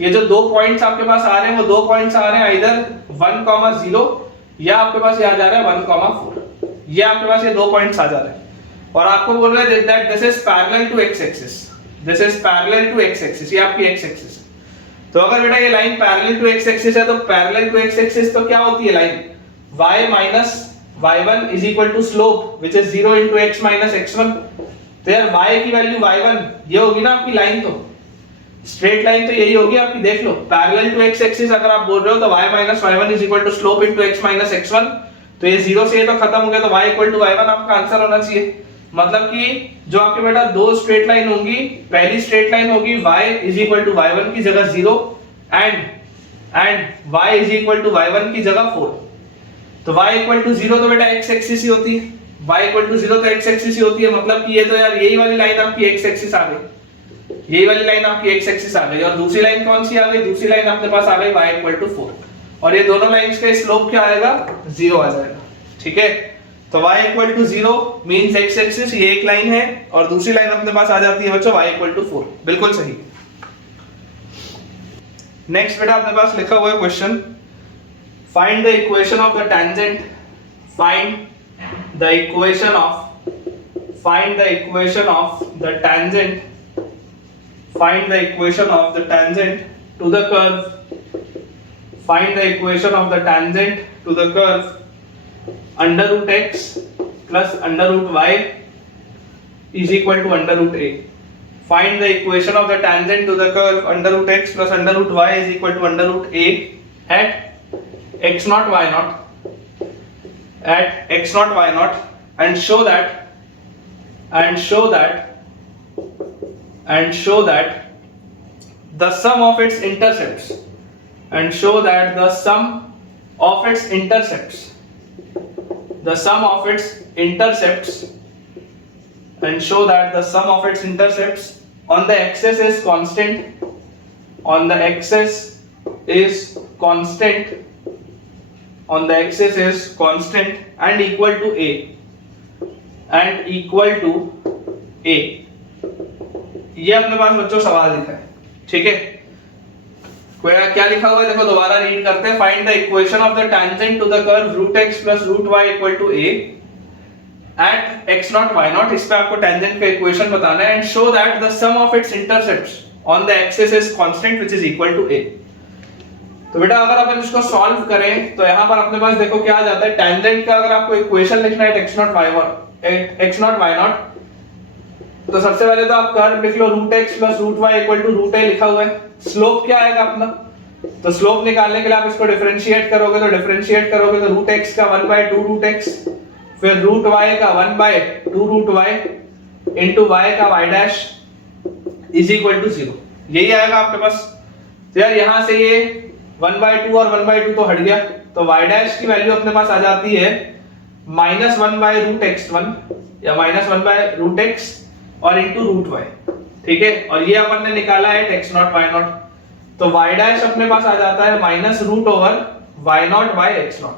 ये जो दो पॉइंट्स आपके पास आ रहे हैं वो दो पॉइंट्स आ रहे हैं इधर 1,0 या आपके पास ये आ जा रहा है 1,4, ये आपके पास ये दो पॉइंट्स आ जा रहे हैं, और आपको बोल रहे हैं that this is parallel to x axis, this is parallel to x axis, ये आपकी x एक्सिस है। तो अगर बेटा ये line parallel to x axis है, तो पैरेलल टू x एक्सिस तो क्या होती है line, y minus y1 is equal to slope which is 0 into x minus x1। तो यार y की वैल्यू y1 ये होगी ना आपकी लाइन, तो स्ट्रेट लाइन तो यही होगी आपकी, देख लो पैरेलल टू x एक्सिस अगर आप बोल रहे हो तो y minus y1 is equal to slope into x minus x1, तो ये 0 से ये तो खत्म हो गया, तो y इक्वल टू y1 आपका आंसर होना चाहिए। मतलब कि जो आपके बेटा दो स्ट्रेट लाइन होंगी, पहली स्ट्रेट लाइन होगी y is equal to y1 की जगह 0 and y is equal to y1 की जगह 4। तो y इक्वल टू 0 तो बेटा x एक्सिस ही होती है, y इक्वल टू 0 तो x एक्सिस ही होती है। मतलब कि ये तो यार यही वाली लाइन आपकी x एक्सिस आ गई, यही वाली लाइन आपकी x एक्सिस आ गई, और दूसरी लाइन कौन सी आ गई, दूसरी लाइन अपने पास आ गई y इक्वल टू 4, और ये दोनों लाइंस का स्लोप क्या आएगा, 0 आ जाएगा, ठीक है। तो y equal to 0 means x axis, ये एक लाइन है, और दूसरी लाइन अपने पास आ जाती है बच्चों y इक्वल टू 4, बिल्कुल सही। नेक्स्ट बेटा अपने पास लिखा हुआ है question, find the equation of the tangent, find the equation of the tangent, find the equation of the tangent to the curve, find the equation of the tangent to the curve under root x plus under root y is equal to under root a. Find the equation of the tangent to the curve under root x plus under root y is equal to under root a at x naught y naught, at x naught y naught, and show that the sum of its intercepts, and show that the sum of its intercepts, the sum of its intercepts, and show that the sum of its intercepts on the axis is constant, on the axis is constant, on the axis is constant and equal to a, and equal to a। ये अपने पास बच्चों सवाल लिखा है, ठीक है, क्या लिखा हुआ है देखो दोबारा रीड करते हैं। Find the equation of the tangent to the curve root x plus root y equal to a at x not y not, इस पे आपको टेंजेंट का इक्वेशन बताना है, and show that the sum of its intercepts on the axis is constant which is equal to a। तो बेटा अगर अपन इसको सॉल्व करें तो यहां पर अपने पास देखो क्या आ जाता है, टेंजेंट का अगर आपको इक्वेशन लिखना है x नॉट y नॉट, तो सबसे पहले तो आप कर्व लिख लो root x plus root y equal to root a लिखा हुआ है। स्लोप क्या आएगा अपना, तो स्लोप निकालने के लिए आप इसको डिफरेंशिएट करोगे, तो डिफरेंशिएट करोगे तो रूट x का 1/2 रूट x, फिर रूट y का 1/2 रूट y इनटू y का y dash is equal to 0, यही आएगा आपके पास। तो यार यहां से ये 1/2 और 1/2 तो हट गया, तो y डैश की वैल्यू अपने पास आ जाती है -1/रूट x1 या -1/रूट x और इनटू रूट y, ठीक है, और ये अपन ने निकाला है x नॉट y नॉट, तो y डैश अपने पास आ जाता है minus root over y naught by x naught,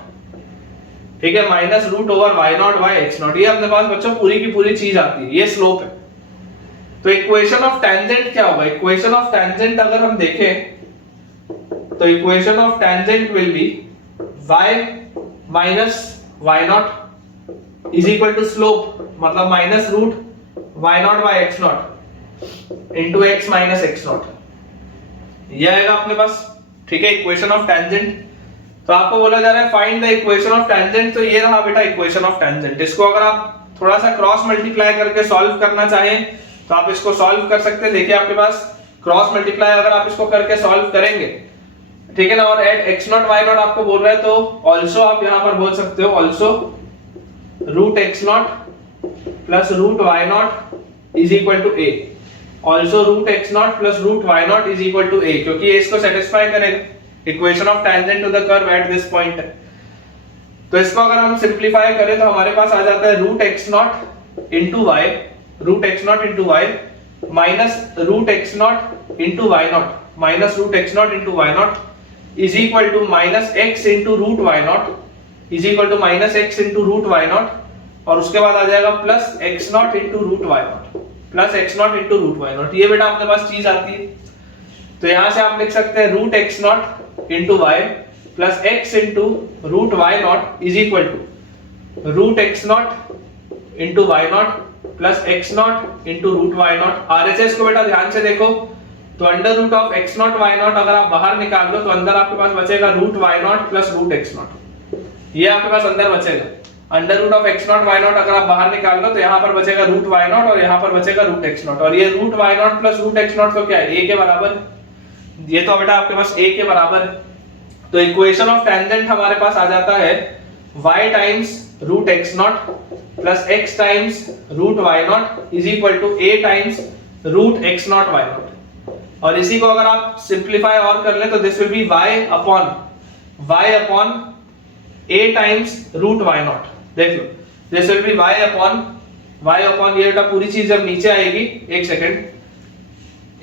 ठीक है, minus root over y naught by x naught, ये अपने पास बच्चों पूरी की पूरी चीज आती है, ये स्लोप है। तो इक्वेशन ऑफ टेंजेंट क्या होगा, इक्वेशन ऑफ टेंजेंट अगर हम देखें तो equation of tangent will be y minus y naught is equal to slope मतलब minus root y naught by x naught into x minus x naught, ये आएगा अपने पास। ठीक है, इक्वेशन ऑफ टेंजेंट। तो आपको बोला जा रहा है find the equation of tangent, तो ये रहा बेटा इक्वेशन ऑफ टेंजेंट। इसको अगर आप थोड़ा सा क्रॉस मल्टीप्लाई करके सॉल्व करना चाहें तो आप इसको सॉल्व कर सकते हैं। देखिए आपके पास क्रॉस मल्टीप्लाई अगर आप इसको करके सॉल्व करेंगे, ठीक है ना, और at x naught y naught आपको बोल रहा है तो ऑल्सो आप यहां पर बोल सकते हो also root x naught plus root y naught is equal to a, also root x naught plus root y naught is equal to a, क्योंकि ये इसको सेटिस्फाई करेगा equation of tangent to the curve at this point. तो इसको अगर हम simplify करें तो हमारे पास आ जाता है root x naught into y, root x naught into y minus root x naught into y naught, minus root x naught into y naught is equal to minus x into root y naught is equal to minus x into root y naught, और उसके बाद आ जाएगा plus x naught into root y naught, plus x naught into root y naught. ये बेटा अपने पास चीज आती है। तो यहां से आप लिख सकते हैं root x naught into y plus x into root y naught is equal to root x naught into y naught plus x naught into root y naught. RHS को बेटा ध्यान से देखो तो under root of x naught y naught अगर आप बाहर निकाल लो तो अंदर आपके पास बचेगा root y naught plus root x naught, ये आपके पास अंदर बचेगा। Under root of x naught y naught अगर आप बाहर निकाल लो तो यहाँ पर बचेगा रूट वाई नॉट और यहाँ पर बचेगा रूट एक्स नॉट, और ये root y naught plus root x naught तो क्या है, ए के बराबर, ये तो बेटा आपके पास ए के बराबर है। तो इक्वेशन ऑफ टेंजेंट हमारे पास आ जाता है y times root x naught plus x times root y naught is equal to a times root x naught y naught, और इसी को अगर आप सिंप्लीफाई और कर ले तो this will be y upon a times root y naught. देख लो this will be y upon ये बेटा पूरी चीज जब नीचे आएगी, एक सेकेंड,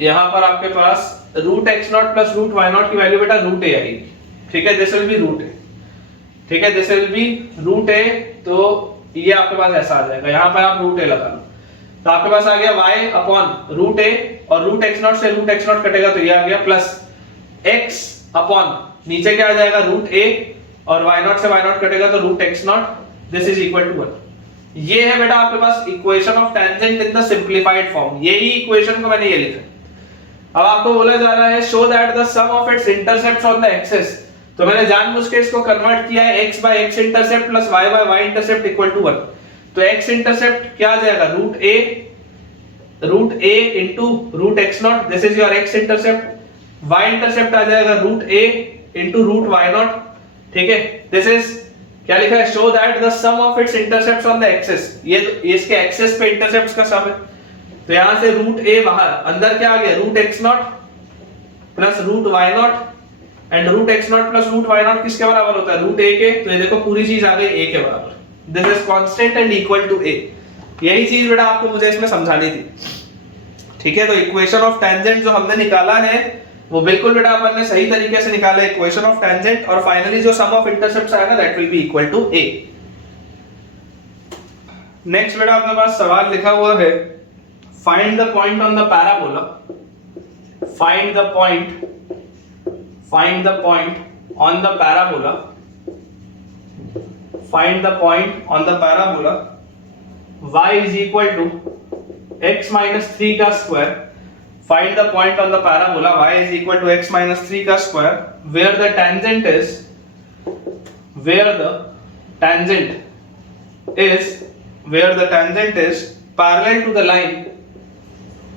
यहां पर आपके पास root x naught plus root y naught की वैल्यू बेटा रूट ए आएगी। ठीक है, this will be root a, ठीक है, this will be root a, तो ये आपके पास ऐसा आ जाएगा, यहां पर आप रूट ए लगा लो तो आपके पास आ गया y अपॉन रूट ए, और रूट एक्स नॉट से रूट एक्स नॉट कटेगा तो ये आ गया प्लस x अपॉन नीचे क्या आ जाएगा रूट ए, और y नॉट से y नॉट कटेगा तो root x naught, this is equal to 1। ये है बेटा आपके पास equation of tangent in the simplified form, यही इक्वेशन को मैंने ये लिखा। अब आपको बोला जा रहा है show that the sum of its intercepts on the axis, तो मैंने जानबूझ के इसको कन्वर्ट किया है x by x intercept plus y by y intercept equal to 1। तो x इंटरसेप्ट क्या आ जाएगा root a into root x naught, this is your x intercept, y intercept आ जाएगा root a into root y naught. ठीक है, this is क्या लिखा है, show that the sum of its intercepts on the axis, ये इसके axis पे इंटरसेप्ट्स का सम है। तो यहां से रूट a बाहर, अंदर क्या आ गया root x naught plus root y naught, and root x naught plus root y naught किसके बराबर होता है, रूट ए के। तो ये देखो पूरी चीज आ गई ए के बराबर, this is constant and equal to a. यही चीज बेटा आपको मुझे इसमें समझानी थी। ठीक है, तो इक्वेशन ऑफ टेंजेंट जो हमने निकाला है वो बिल्कुल बेटा अपन ने सही तरीके से निकाला है, इक्वेशन ऑफ टेंजेंट, और फाइनली जो सम ऑफ इंटरसेप्ट्स आएगा that will be equal to a. Next बेटा अपने पास सवाल लिखा हुआ है, find the point on the parabola, find the point on the parabola, find the point on the parabola y is equal to x minus 3 का square, find the point on the parabola y is equal to x minus 3 का square where the tangent is parallel to the line,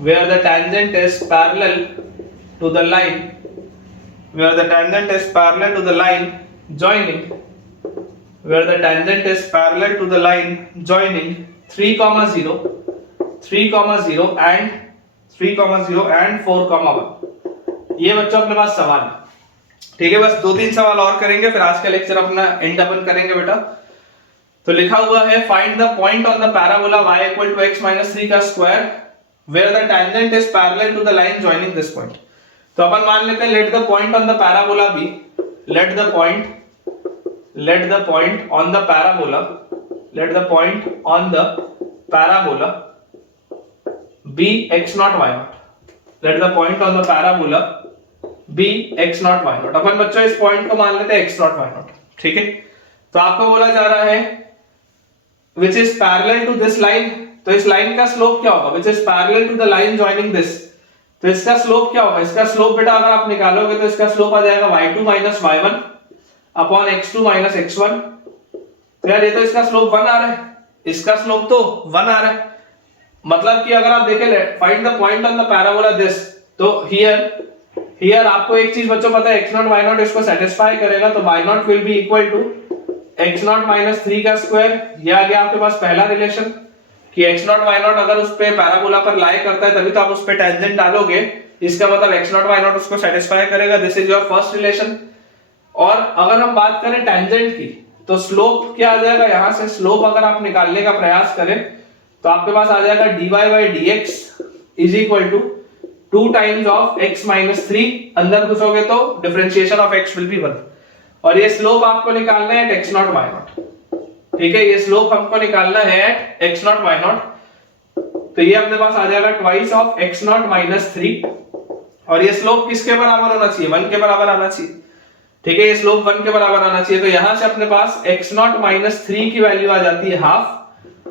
where the tangent is parallel to the line joining 3, 0 and 4,1। ये बच्चों अपने पास सवाल है। ठीक है, बस 2-3 सवाल और करेंगे फिर आज का लेक्चर अपना एंड अपन करेंगे बेटा। तो लिखा हुआ है find the point on the parabola y equal to x minus 3 का square where the tangent is parallel to the line joining this point. तो अपन मान लेते हैं let the point on the parabola be, let the point on the parabola be x not y naught, let the point on the parabola be x not y naught. अपन बच्चों इस point को मान लेते हैं x नॉट y नॉट। ठीक है, तो आपको बोला जा रहा है which is parallel to this line, तो इस लाइन का स्लोप क्या होगा, which is parallel to the line joining this, तो इसका स्लोप क्या होगा, इसका स्लोप बेटा अगर आप निकालोगे तो इसका स्लोप आ जाएगा y2 minus y1 upon x2 minus x1। तो यार ये तो इसका स्लोप 1 आ रहा है, इसका स्लोप तो 1 आ रहा है, मतलब कि अगर आप देखें find the point on the parabola this, तो हियर आपको एक चीज बच्चों पता है x0 y0 इसको सेटिस्फाई करेगा, तो y0 will be equal to x0 minus 3 का स्क्वायर। ये आ गया आपके पास पहला रिलेशन कि x0 y0 अगर उस पे पैराबोला पर लाई करता है तभी तो आप उस पे टेंजेंट डालोगे, इसका मतलब x0 y0 उसको सेटिस्फाई करेगा। This is your first relation. और अगर हम बात करें टेंजेंट की तो स्लोप क्या आ जाएगा, यहां से स्लोप अगर आप निकालने का प्रयास करें तो आपके पास आ जाएगा dy by dx is equal to 2 times of x minus 3, अंदर घुसोगे तो differentiation of x will be 1, और ये स्लोप आपको निकालना है एट x0 y0। ठीक है, ये स्लोप हमको निकालना है एट x0 y0, तो ये अपने पास आ जाएगा ट्वाइस ऑफ x0 माइनस 3, और ये स्लोप किसके बराबर होना चाहिए, 1 के बराबर आना चाहिए। ठीक है, ये स्लोप 1 के बराबर आना चाहिए, तो यहां से अपने पास x0 माइनस 3 की वैल्यू आ जाती है हाफ,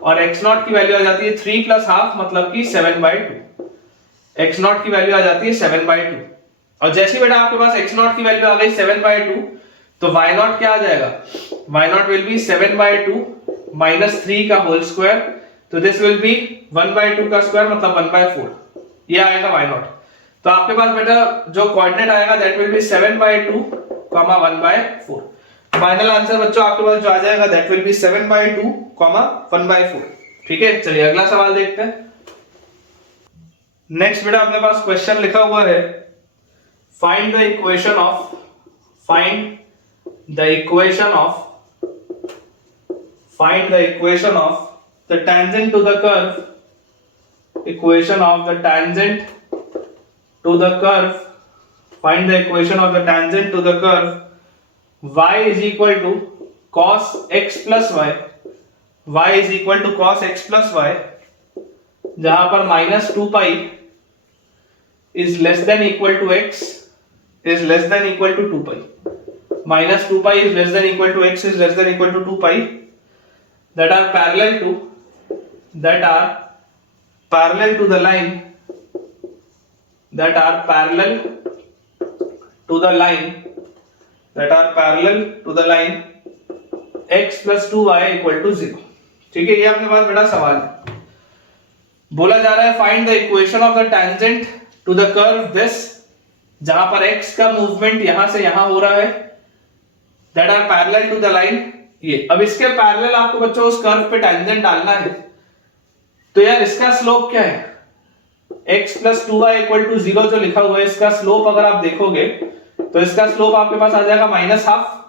और x0 की वैल्यू आ जाती है 3 प्लस हाफ मतलब कि 7/2। x0 की वैल्यू आ जाती है 7/2, और जैसे बेटा आपके पास x0 की वैल्यू आ गई 7/2, तो y0 क्या आ जाएगा, y0 विल बी 7/2 माइनस 3 का होल स्क्वायर, तो दिस विल बी 1/2 का स्क्वायर मतलब 1/4, ये आएगा y0। तो आपके पास बेटा जो कोऑर्डिनेट आएगा that will B 7/2 comma 1/4। Final answer बच्चों आपके पास जो आ जाएगा दैट विल बी 7/2 कॉमा 1/4। ठीक है, चलिए अगला सवाल देखते हैं। नेक्स्ट बेटा अपने पास क्वेश्चन लिखा हुआ है find the equation of the tangent to the curve, equation of the tangent to the curve, find the equation of the tangent to the curve y is equal to cos x plus y is equal to cos x plus y, जहां पर minus 2 pi is less than equal to x is less than equal to 2 pi, minus 2 pi is less than equal to x is less than equal to 2 pi, that are parallel to the line x plus 2y equal to 0। ठीक है, ये अपने पास बेटा सवाल है, बोला जा रहा है find the equation of the tangent to the curve this, जहां पर x का मूवमेंट यहां से यहां हो रहा है, that are parallel to the line. ये अब इसके पैरेलल आपको बच्चों उस कर्व पे टेंजेंट डालना है, तो यार इसका स्लोप क्या है, x plus 2y equal to 0 जो लिखा हुआ है, इसका स्लोप अगर आप देखोगे तो इसका स्लोप आपके पास आ जाएगा माइनस हाफ,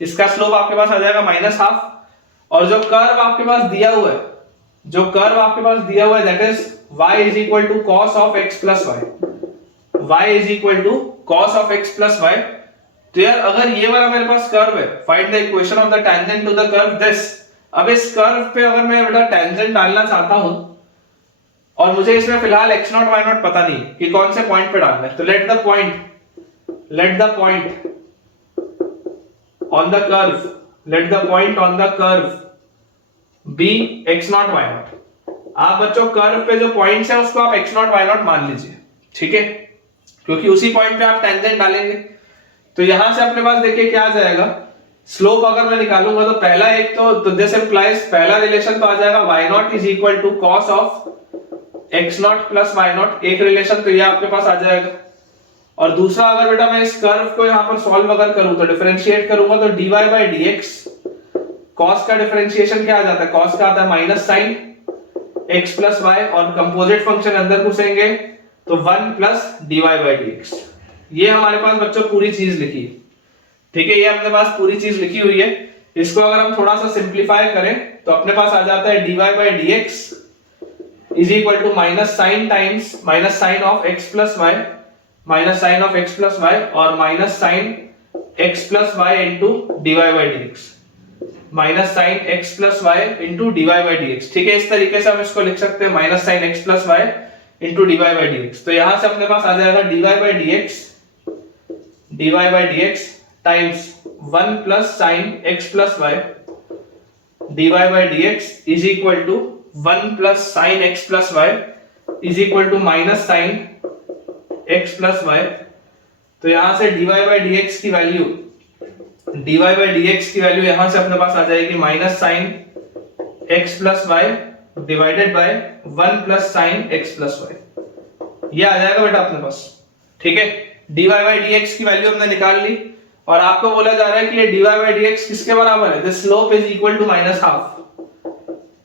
इसका स्लोप आपके पास आ जाएगा माइनस हाफ, और जो कर्व आपके पास दिया हुआ है that is y is equal to cos of x plus y। तो यार अगर ये वाला मेरे पास कर्व है, find the equation of the tangent to the curve this. अब इस कर्व पे अगर मैं बेटा टेंजेंट डालना चाहता हूं और मुझे इसमें फिलहाल x0 y0 पता नहीं कि कौन से पॉइंट पे डालना है, तो let the point on the curve be x0 y0। आप बच्चों कर्व पे जो पॉइंट्स है उसको आप x0 y0 मान लीजिए, ठीक है, क्योंकि उसी पॉइंट पे आप टेंजेंट डालेंगे। तो यहां से अपने पास देखिए क्या आ जाएगा, स्लोप अगर मैं निकालूंगा तो पहला एक तो दिस इंप्लाइज, पहला रिलेशन तो आ जाएगा y0 is equal to cos of x0 plus y0, एक रिलेशन तो ये आपके पास आ जाएगा। और दूसरा अगर बेटा मैं इस कर्व को यहां पर सॉल्व अगर करूं तो डिफरेंशिएट करूंगा तो dy बाय dx, cos का डिफरेंशिएशन क्या आ जाता है, cos का आता है minus sine x plus y, और कंपोजिट फंक्शन अंदर घुसेंगे तो 1 प्लस dy बाय dx। ये हमारे पास बच्चों पूरी चीज लिखी है, ठीक है, ये अपने पास पूरी चीज लिखी हुई है। इसको अगर हम थोड़ा सा सिंप्लीफाई करें तो अपने पास आ जाता है dy bye dx is equal to minus sine times minus sine of x plus y, minus sine of x plus y, और minus sine x plus y into dy bye dx, minus sine x plus y into dy bye dx। ठीक है, इस तरीके से हम इसको लिख सकते हैं minus sine x plus y into dy bye dx। तो यहां से अपने पास आ जाएगा dy bye dx times 1 plus sine x plus y dy by dx is equal to 1 plus sine x plus y is equal to minus sine x plus y. तो यहां से dy बाई dx की value यहां से अपने पास आ जाएगी minus sine x plus y divided by 1 plus sine x plus y. ये आ जाएगा बेटा अपने पास, ठीक है। dy बाई dx की वैल्यू हमने निकाल ली और आपको बोला जा रहा है कि ये dy बाई dx किसके बराबर है? This slope is equal to minus half,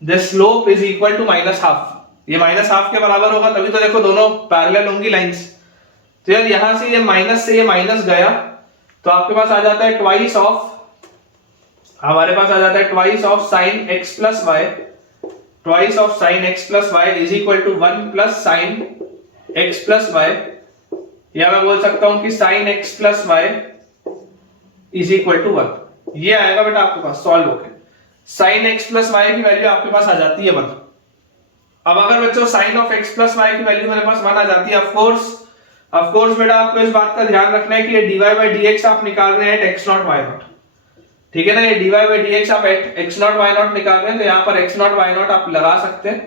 this slope is equal to minus half. ये माइनस हाफ के बराबर होगा तभी तो देखो दोनों पैरेलल होंगी लाइंस। तो यार यहां से ये माइनस से ये माइनस गया तो आपके पास आ जाता है ट्वाइस ऑफ, हमारे पास आ जाता है twice of sine x plus y, twice of sine x plus y is equal to 1 plus sine x plus y, या मैं बोल सकता हूं कि sine x plus y is equal to 1। ये आएगा बेटा आपके पास सॉल्व होके, साइन एक्स प्लस वाई की वैल्यू आपके पास आ जाती है 1। अब अगर बच्चों sine of x plus y की वैल्यू मेरे पास 1 आ जाती है, ऑफ कोर्स बेटा आपको इस बात का ध्यान रखना है कि ये dy बाई dx आप निकाल रहे हैं x नॉट y नॉट, ठीक है ना। ये dy बाई dx आप x नॉट y नॉट निकाल रहे हैं तो यहाँ पर x नॉट y नॉट आप लगा सकते हैं।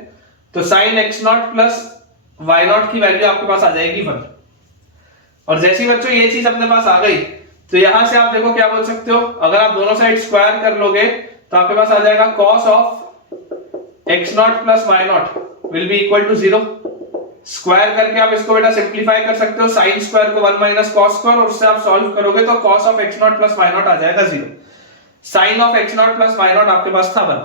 तो sine x naught plus y naught की वैल्यू आपके पास आ जाएगी 1। और जैसी बच्चों ये चीज अपने पास आ गई तो यहां से आप देखो क्या बोल सकते हो, अगर आप दोनों साइड स्क्वायर कर लोगे तो आपके पास आ जाएगा cos of x naught plus y naught will be equal to 0। Square करके आप इसको बेटा सिंप्लीफाई कर सकते हो, साइन स्क्वायर को 1 माइनस कॉस स्क्वायर, और उससे आप सॉल्व करोगे तो cos of x naught plus y naught आ जाएगा 0। Sine of x naught plus y naught आपके पास था 1,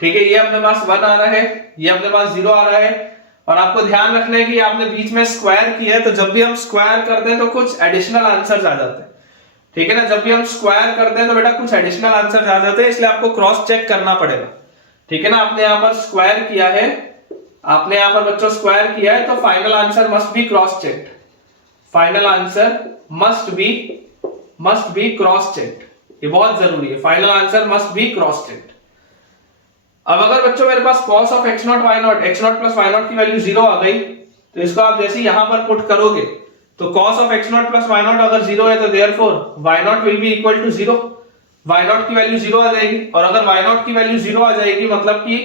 ठीक है। ये अपने पास 1 आ रहा है, ये अपने पास 0 आ रहा है। और आपको ध्यान रखना है कि आपने बीच में स्क्वायर किया है तो जब भी हम स्क्वायर करते हैं तो कुछ एडिशनल आंसर्स आ जाते हैं, ठीक है ना। जब भी हम स्क्वायर करते हैं तो बेटा कुछ एडिशनल आंसर्स आ जाते हैं, इसलिए आपको क्रॉस चेक करना पड़ेगा, ठीक है ना। आपने यहाँ पर स्क्वायर किया है, आपने यहाँ पर बच्चों स्क्वायर किया है तो final answer must be cross checked, final answer must be cross checked. ये बहुत जरूरी है, final answer must be cross checked. अब अगर बच्चों मेरे पास cos of x not y not, x naught plus y naught की वैल्यू 0 आ गई तो इसको आप जैसे यहां पर पुट करोगे तो cos of x naught plus y naught अगर 0 है तो therefore y naught will be equal to 0, y naught की वैल्यू 0 आ जाएगी। और अगर y नॉट की वैल्यू 0 आ जाएगी मतलब कि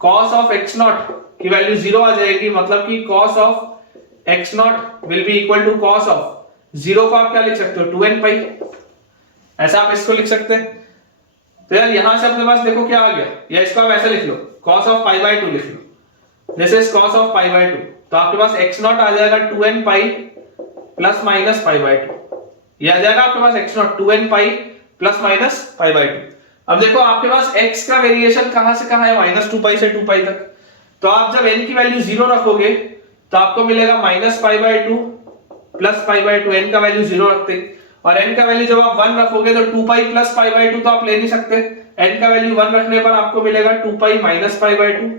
cos ऑफ x नॉट की वैल्यू 0 आ जाएगी, मतलब कि cos of x naught will be equal to cos of 0 को आप क्या लिख सकते हो 2n पाई, ऐसा आप इसको लिख सकते हैं। तो यार यहां से अपने पास देखो क्या आ गया, या इसको आप ऐसा लिख लो cos ऑफ पाई बाय 2 लिख लो, this is cos of pi by 2। तो आपके पास x नॉट आ जाएगा 2n pi plus minus pi by 2, ये आ जाएगा आपके पास x naught 2n pi plus minus pi by 2। अब देखो आपके पास x का वेरिएशन कहां से कहां है, माइनस 2 पाई से 2 पाई तक। तो आप जब n की वैल्यू 0 रखोगे तो आपको मिलेगा minus pi by 2 plus pi by 2, n का वैल्यू 0 रखते, और n का वैल्यू जब आप 1 रखोगे तो 2 पाई प्लस पाई बाय 2 तो आप ले नहीं सकते, n का वैल्यू 1 रखने पर आपको मिलेगा 2 पाई माइनस पाई बाय 2,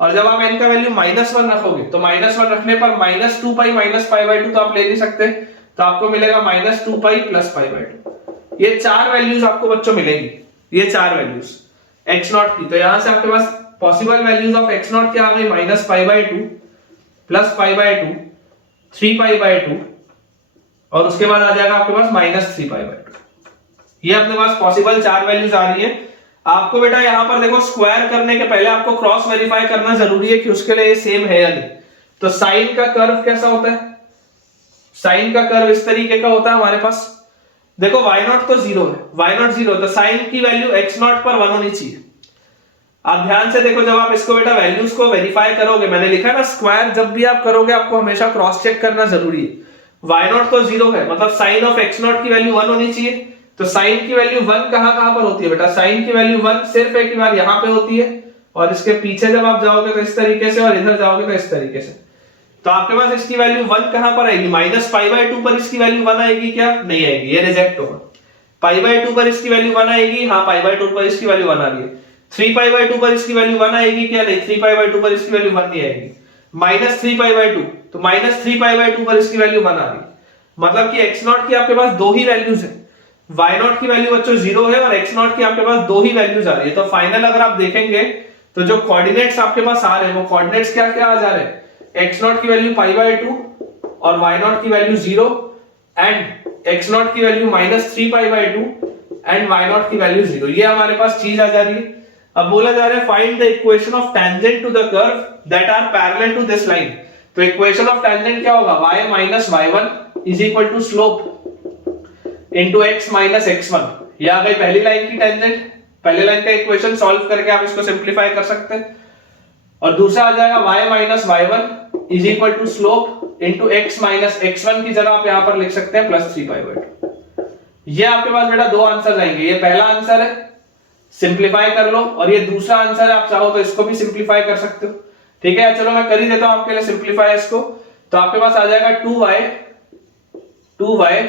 और जब आप n का वैल्यू माइनस 1 रखोगे तो माइनस 1 रखने पर minus 2 pi minus pi by 2 तो आप ले नहीं सकते, तो आपको मिलेगा minus 2 pi plus pi by 2। ये 4 वैल्यूज आपको बच्चों मिलेंगी, ये 4 वैल्यूज x नॉट की। तो यहां से आपके पास possible values of x naught क्या आ गई, minus pi by 2 plus pi by 2, 3 pi by 2, और उसके बाद आ जाएगा आपके पास माइनस 3 पाई बाय 2। ये अपने पास पॉसिबल 4 वैल्यूज आ रही है। आपको बेटा यहां पर देखो स्क्वायर करने के पहले आपको क्रॉस वेरीफाई करना जरूरी है कि उसके लिए सेम है या नहीं। तो साइन का कर्व कैसा होता है, साइन का कर्व इस तरीके का होता है हमारे पास। देखो y नॉट तो 0 है, y नॉट 0, तो साइन की वैल्यू x नॉट पर 1 होनी चाहिए। आप ध्यान से देखो, जब आप इसको बेटा वैल्यूज को वेरीफाई करोगे, मैंने लिखा है ना स्क्वायर जब भी आप करोगे आपको हमेशा क्रॉस चेक करना जरूरी है। y नॉट तो 0 है, मतलब साइन ऑफ x नॉट की वैल्यू 1 होनी चाहिए। तो साइन की वैल्यू 1 कहां पर होती है बेटा, साइन की वैल्यू 1 सिर्फ एक बार यहां पे होती है, और इसके पीछे जब आप जाओगे तो इस तरीके से, और इधर जाओगे तो इस तरीके से। तो आपके पास इसकी वैल्यू 1 कहां पर आएगी, माइनस पाई बाय 2 पर इसकी वैल्यू 1 आएगी क्या, नहीं आएगी, ये रिजेक्ट होगा। पाई बाय 2 पर इसकी वैल्यू 1 आएगी, हाँ पाई बाय 2 पर इसकी वैल्यू 1 आ रही है। 3 पाई बाय 2 पर इसकी वैल्यू 1 आएगी क्या, नहीं, 3 पाई बाय 2 पर इसकी वैल्यू 1 नहीं आएगी। माइनस 3 पाई बाय 2, तो माइनस 3 पाई बाय 2 पर इसकी वैल्यू 1 आ रही है, मतलब कि x नॉट की आपके पास दो ही वैल्यूज है, y नॉट की वैल्यू बच्चों 0 है और x नॉट की आपके पास दो ही वैल्यूज आ रही है। तो फाइनल अगर आप देखेंगे तो जो कोऑर्डिनेट्स आपके पास आ रहे हैं वो कोऑर्डिनेट्स क्या क्या आ जा रहे हैं, x नॉट की वैल्यू पाई बाय 2 और y नॉट की वैल्यू 0 एंड एक्स नॉट की वैल्यू -3π/2 एंड y नॉट की वैल्यू 0। ये हमारे पास चीज आ जा रही है। अब बोला जा रहा है find the equation of tangent to the curve that are parallel to this line. तो इक्वेशन ऑफ टेंजेंट क्या होगा, y minus y1 is equal to slope into x minus x1। ये आ गई पहली लाइन की टेंजेंट। पहले लाइन का equation solve करके आप इसको सिंपलीफाई कर सकते हैं। और दूसरा आ जाएगा y minus y1 is equal to slope into x minus x1 की जगह आप यहां पर लिख सकते हैं +3π/2। ये आपके पास बेटा दो आंसर आएंगे। ये पहला आंसर है, सिंपलीफाई कर लो, और ये दूसरा आंसर है, आप चाहो तो इसको भी सिंपलीफाई कर सकते हो। ठीक है, चलो मैं कर ही देता हूं आपके लिए सिंपलीफाई इसको। तो आपके पास आ जाएगा 2y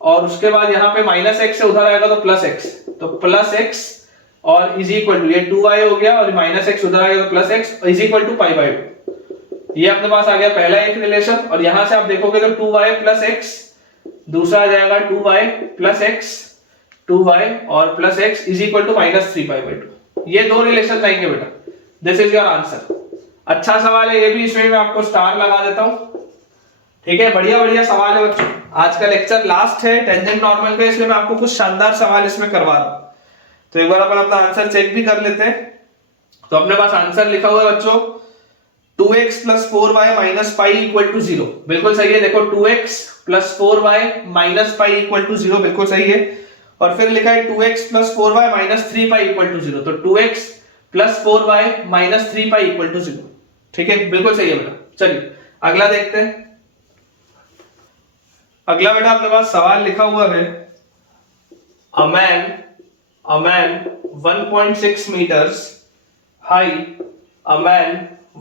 और उसके बाद यहां पे -x से उधर आएगा तो +x, तो +x और इज इक्वल टू ये 2y हो गया और -x उधर आएगा तो +x इज इक्वल टू π/2। ये अपने पास आ गया पहला एक रिलेशन। और यहां से आप देखोगे तो 2y + x, दूसरा आ जाएगा 2y + x, 2y और +x इज इक्वल टू -3π/2। ये दो रिलेशन आएंगे बेटा। This is your answer. अच्छा सवाल है ये भी, इसमें मैं आपको स्टार लगा देता हूं। ठीक है, बढ़िया बढ़िया सवाल है बच्चों। आज का लेक्चर लास्ट है टेंजेंट नॉर्मल का, इसलिए मैं आपको कुछ शानदार सवाल इसमें करवा रहा हूं। तो एक बार अपन अपना आंसर चेक भी कर लेते हैं। तो अपने पास आंसर लिखा हुआ है बच्चों 2x + 4y - π = 0। बिल्कुल सही है। देखो 2x + 4y - π = 0, बिल्कुल सही है। और फिर लिखा है 2x + 4y - 3π = 0। तो 2x + 4y - 3π = 0। ठीक है, बिल्कुल सही है बेटा। चलिए अगला देखते हैं। अगला बेटा अपने पास सवाल लिखा हुआ है a man 1.6 meters high, a man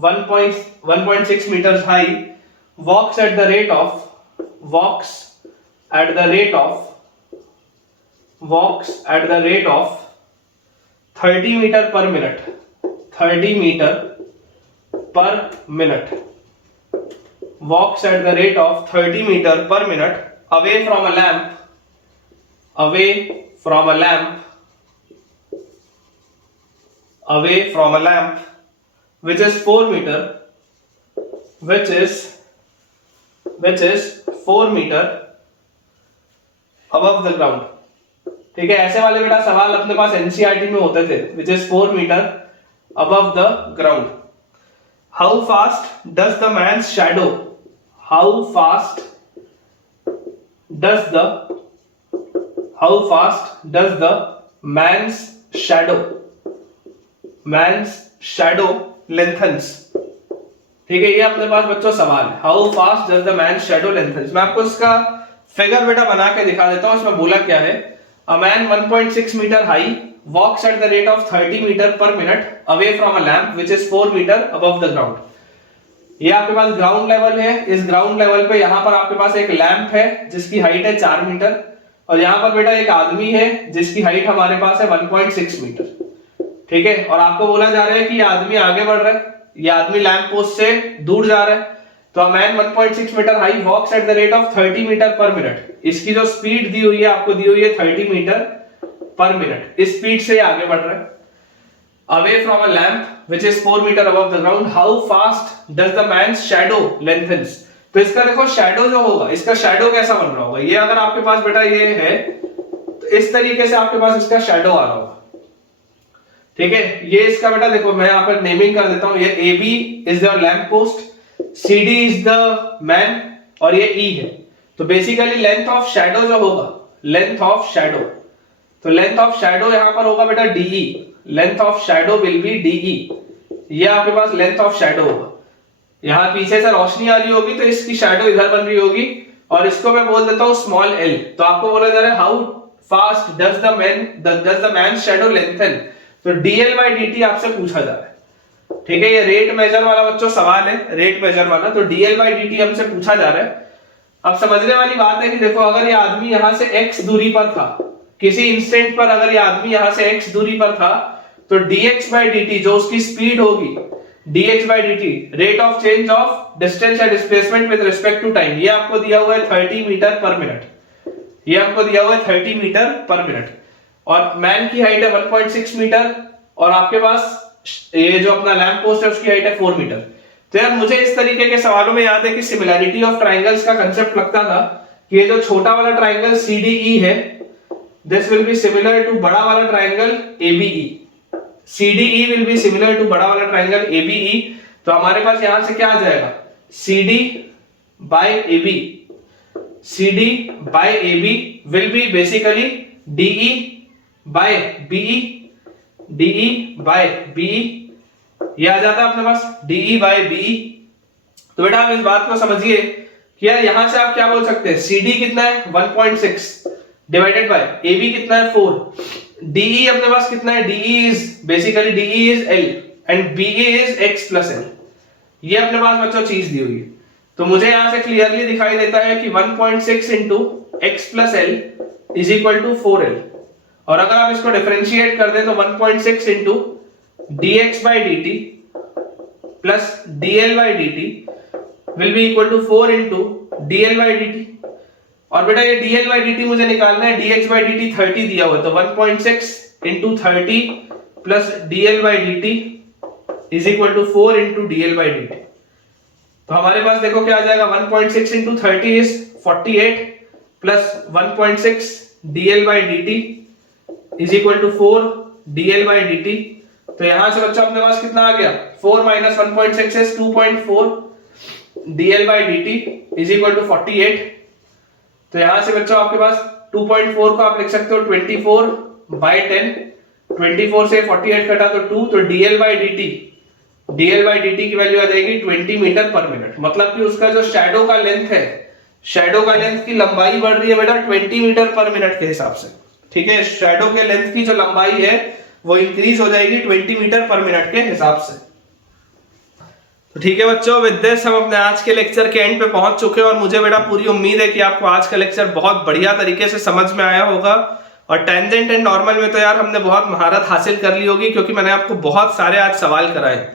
1.6 meters high walks at the rate of 30 meter per minute, 30 meter per minute, walks at the rate of 30 meter per minute away from a lamp, which is 4 meter, above the ground। ठीक है, ऐसे वाले बेटा सवाल अपने पास NCERT में होते थे, which is 4 meter above the ground। How fast does the man's shadow lengthens। ठीक है, ये अपने पास बच्चों सवाल है, how fast does the man shadow lengthens. मैं आपको इसका फिगर बेटा बना के दिखा देता हूं। इसमें बोला क्या है, a man 1.6 metre high walks at the rate of 30 meter per minute away from a lamp which is 4 meter above the ground। ये आपके पास ग्राउंड लेवल है। इस ग्राउंड लेवल पे यहाँ पर आपके पास एक लैंप है जिसकी हाइट है 4 मीटर, और यहाँ पर बेटा एक आदमी है जिसकी हाइट हमारे पास है 1.6 मीटर। ठीक है, और आपको बोला जा रहा है कि ये आदमी आगे बढ़ रहा है, ये आदमी लैंप पोस्ट से दूर जा रहा है। तो man 1.6 metre high walks at the rate of 30 metre per minute. इसकी जो स्पीड दी हुई है आपको दी हुई है 30 मीटर पर मिनट। इस स्पीड से आगे बढ़ रहा है away from a lamp which is 4 meter above the ground। how fast does the man's shadow lengthens। तो इसका देखो शैडो जो होगा, इसका शैडो कैसा बन रहा होगा। ये अगर आपके पास बेटा ये है तो इस तरीके से आपके पास इसका शैडो आ रहा होगा। ठीक है, ये इसका बेटा देखो मैं यहाँ पर नेमिंग कर देता हूं। ये AB is the lamp post, CD is the man और ये E है। तो बेसिकली लेंथ ऑफ शैडो जो होगा, लेंथ ऑफ शैडो, तो लेंथ ऑफ शैडो यहां पर होगा बेटा DE। Length of shadow will be DE। ये आपके पास लेंथ ऑफ शैडो होगा। यहां पीछे से रोशनी आ रही होगी तो इसकी शैडो इधर बन रही होगी, और इसको मैं बोल देता हूं स्मॉल l। तो आपको बोला जा रहा है how fast does the man shadow lengthen. तो dl/dt आपसे पूछा जा रहा है। ठीक है, ये रेट मेजर वाला बच्चों सवाल है, रेट मेजर वाला। तो dl/dt हमसे पूछा जा रहा है। अब समझने वाली बात है कि देखो अगर ये आदमी यहां से x दूरी पर था, किसी इंस्टेंट पर अगर ये आदमी यहां से x दूरी पर था, तो dx/dt जो उसकी स्पीड होगी, dx/dt rate of change of distance या displacement with respect to time, ये आपको दिया हुआ है 30 मीटर पर मिनट। ये आपको दिया हुआ है 30 मीटर पर मिनट, और मैन की हाइट है 1.6 मीटर, और आपके पास ये जो अपना लैंप पोस्ट है उसकी हाइट है 4 मीटर। तो यार मुझे इस तरीके के सवालों में याद है कि सिमिलैरिटी ऑफ ट्रायंगल्स का कंसेप्ट लगता था कि ये जो छोटा वाला ट्राइंगल CDE है, this will be similar to बड़ा वाला triangle ABE। CDE will be similar to बड़ा वाला ट्राइंगल ABE। तो हमारे पास यहां से क्या आ जाएगा, CD by AB, CD by AB will be basically DE by BE, DE by BE, ये आ जाता है अपने पास DE by BE। तो बेटा आप इस बात को समझिए कि यार यहां से आप क्या बोल सकते हैं, CD कितना है 1.6 डिवाइडेड बाय AB कितना है 4, DE अपने पास कितना है, DE is basically DE is L and BE is x plus L। ये अपने पास बच्चों चीज दी हुई है। तो मुझे यहां से क्लियरली दिखाई देता है कि 1.6 into x plus l is equal to 4l। और अगर आप इसको डिफरेंशिएट कर दें तो 1.6 into dx by dt plus dl by dt will be equal to 4 into dl by dt। और बेटा ये dl बाई dt मुझे निकालना है, dx बाई dt 30 दिया हुआ है, तो 1.6 into 30 plus dl by dt is equal to 4 into dl by dt। तो हमारे पास देखो क्या आ जाएगा, 1.6 into 30 is 48 plus 1.6 dl by dt is equal to 4 dl by dt। तो यहां से बच्चा अपने पास कितना आ गया, 4 minus 1.6 is 2.4 dl by dt is equal to 48। तो यहां से बच्चों आपके पास 2.4 को आप लिख सकते हो 24 बाई 10, 24 से 48 कटा तो 2, तो dl बाई dt की वैल्यू आ जाएगी 20 मीटर पर मिनट। मतलब कि उसका जो शैडो का लेंथ है, शैडो का लेंथ की लंबाई बढ़ रही है बेटा 20 मीटर पर मिनट के हिसाब से। ठीक है, शैडो के लेंथ की जो लंबाई है वो इंक्रीज हो जाएगी 20 मीटर पर मिनट के हिसाब से। तो ठीक है बच्चों, विद दिस हम अपने आज के लेक्चर के एंड पे पहुंच चुके हैं और मुझे बेटा पूरी उम्मीद है कि आपको आज का लेक्चर बहुत बढ़िया तरीके से समझ में आया होगा। और टेंजेंट एंड नॉर्मल में तो यार हमने बहुत महारत हासिल कर ली होगी, क्योंकि मैंने आपको बहुत सारे आज सवाल कराए।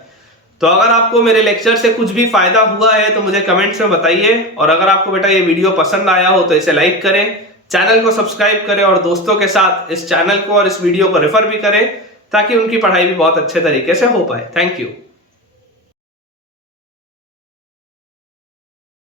तो अगर आपको मेरे लेक्चर से कुछ भी फायदा हुआ है तो मुझे कमेंट्स में बताइए। और अगर आपको बेटा ये वीडियो पसंद आया हो तो इसे लाइक करें, चैनल को सब्सक्राइब करें और दोस्तों के साथ इस चैनल को और इस वीडियो को रेफर भी करें, ताकि उनकी पढ़ाई भी बहुत अच्छे तरीके से हो पाए। Thank you.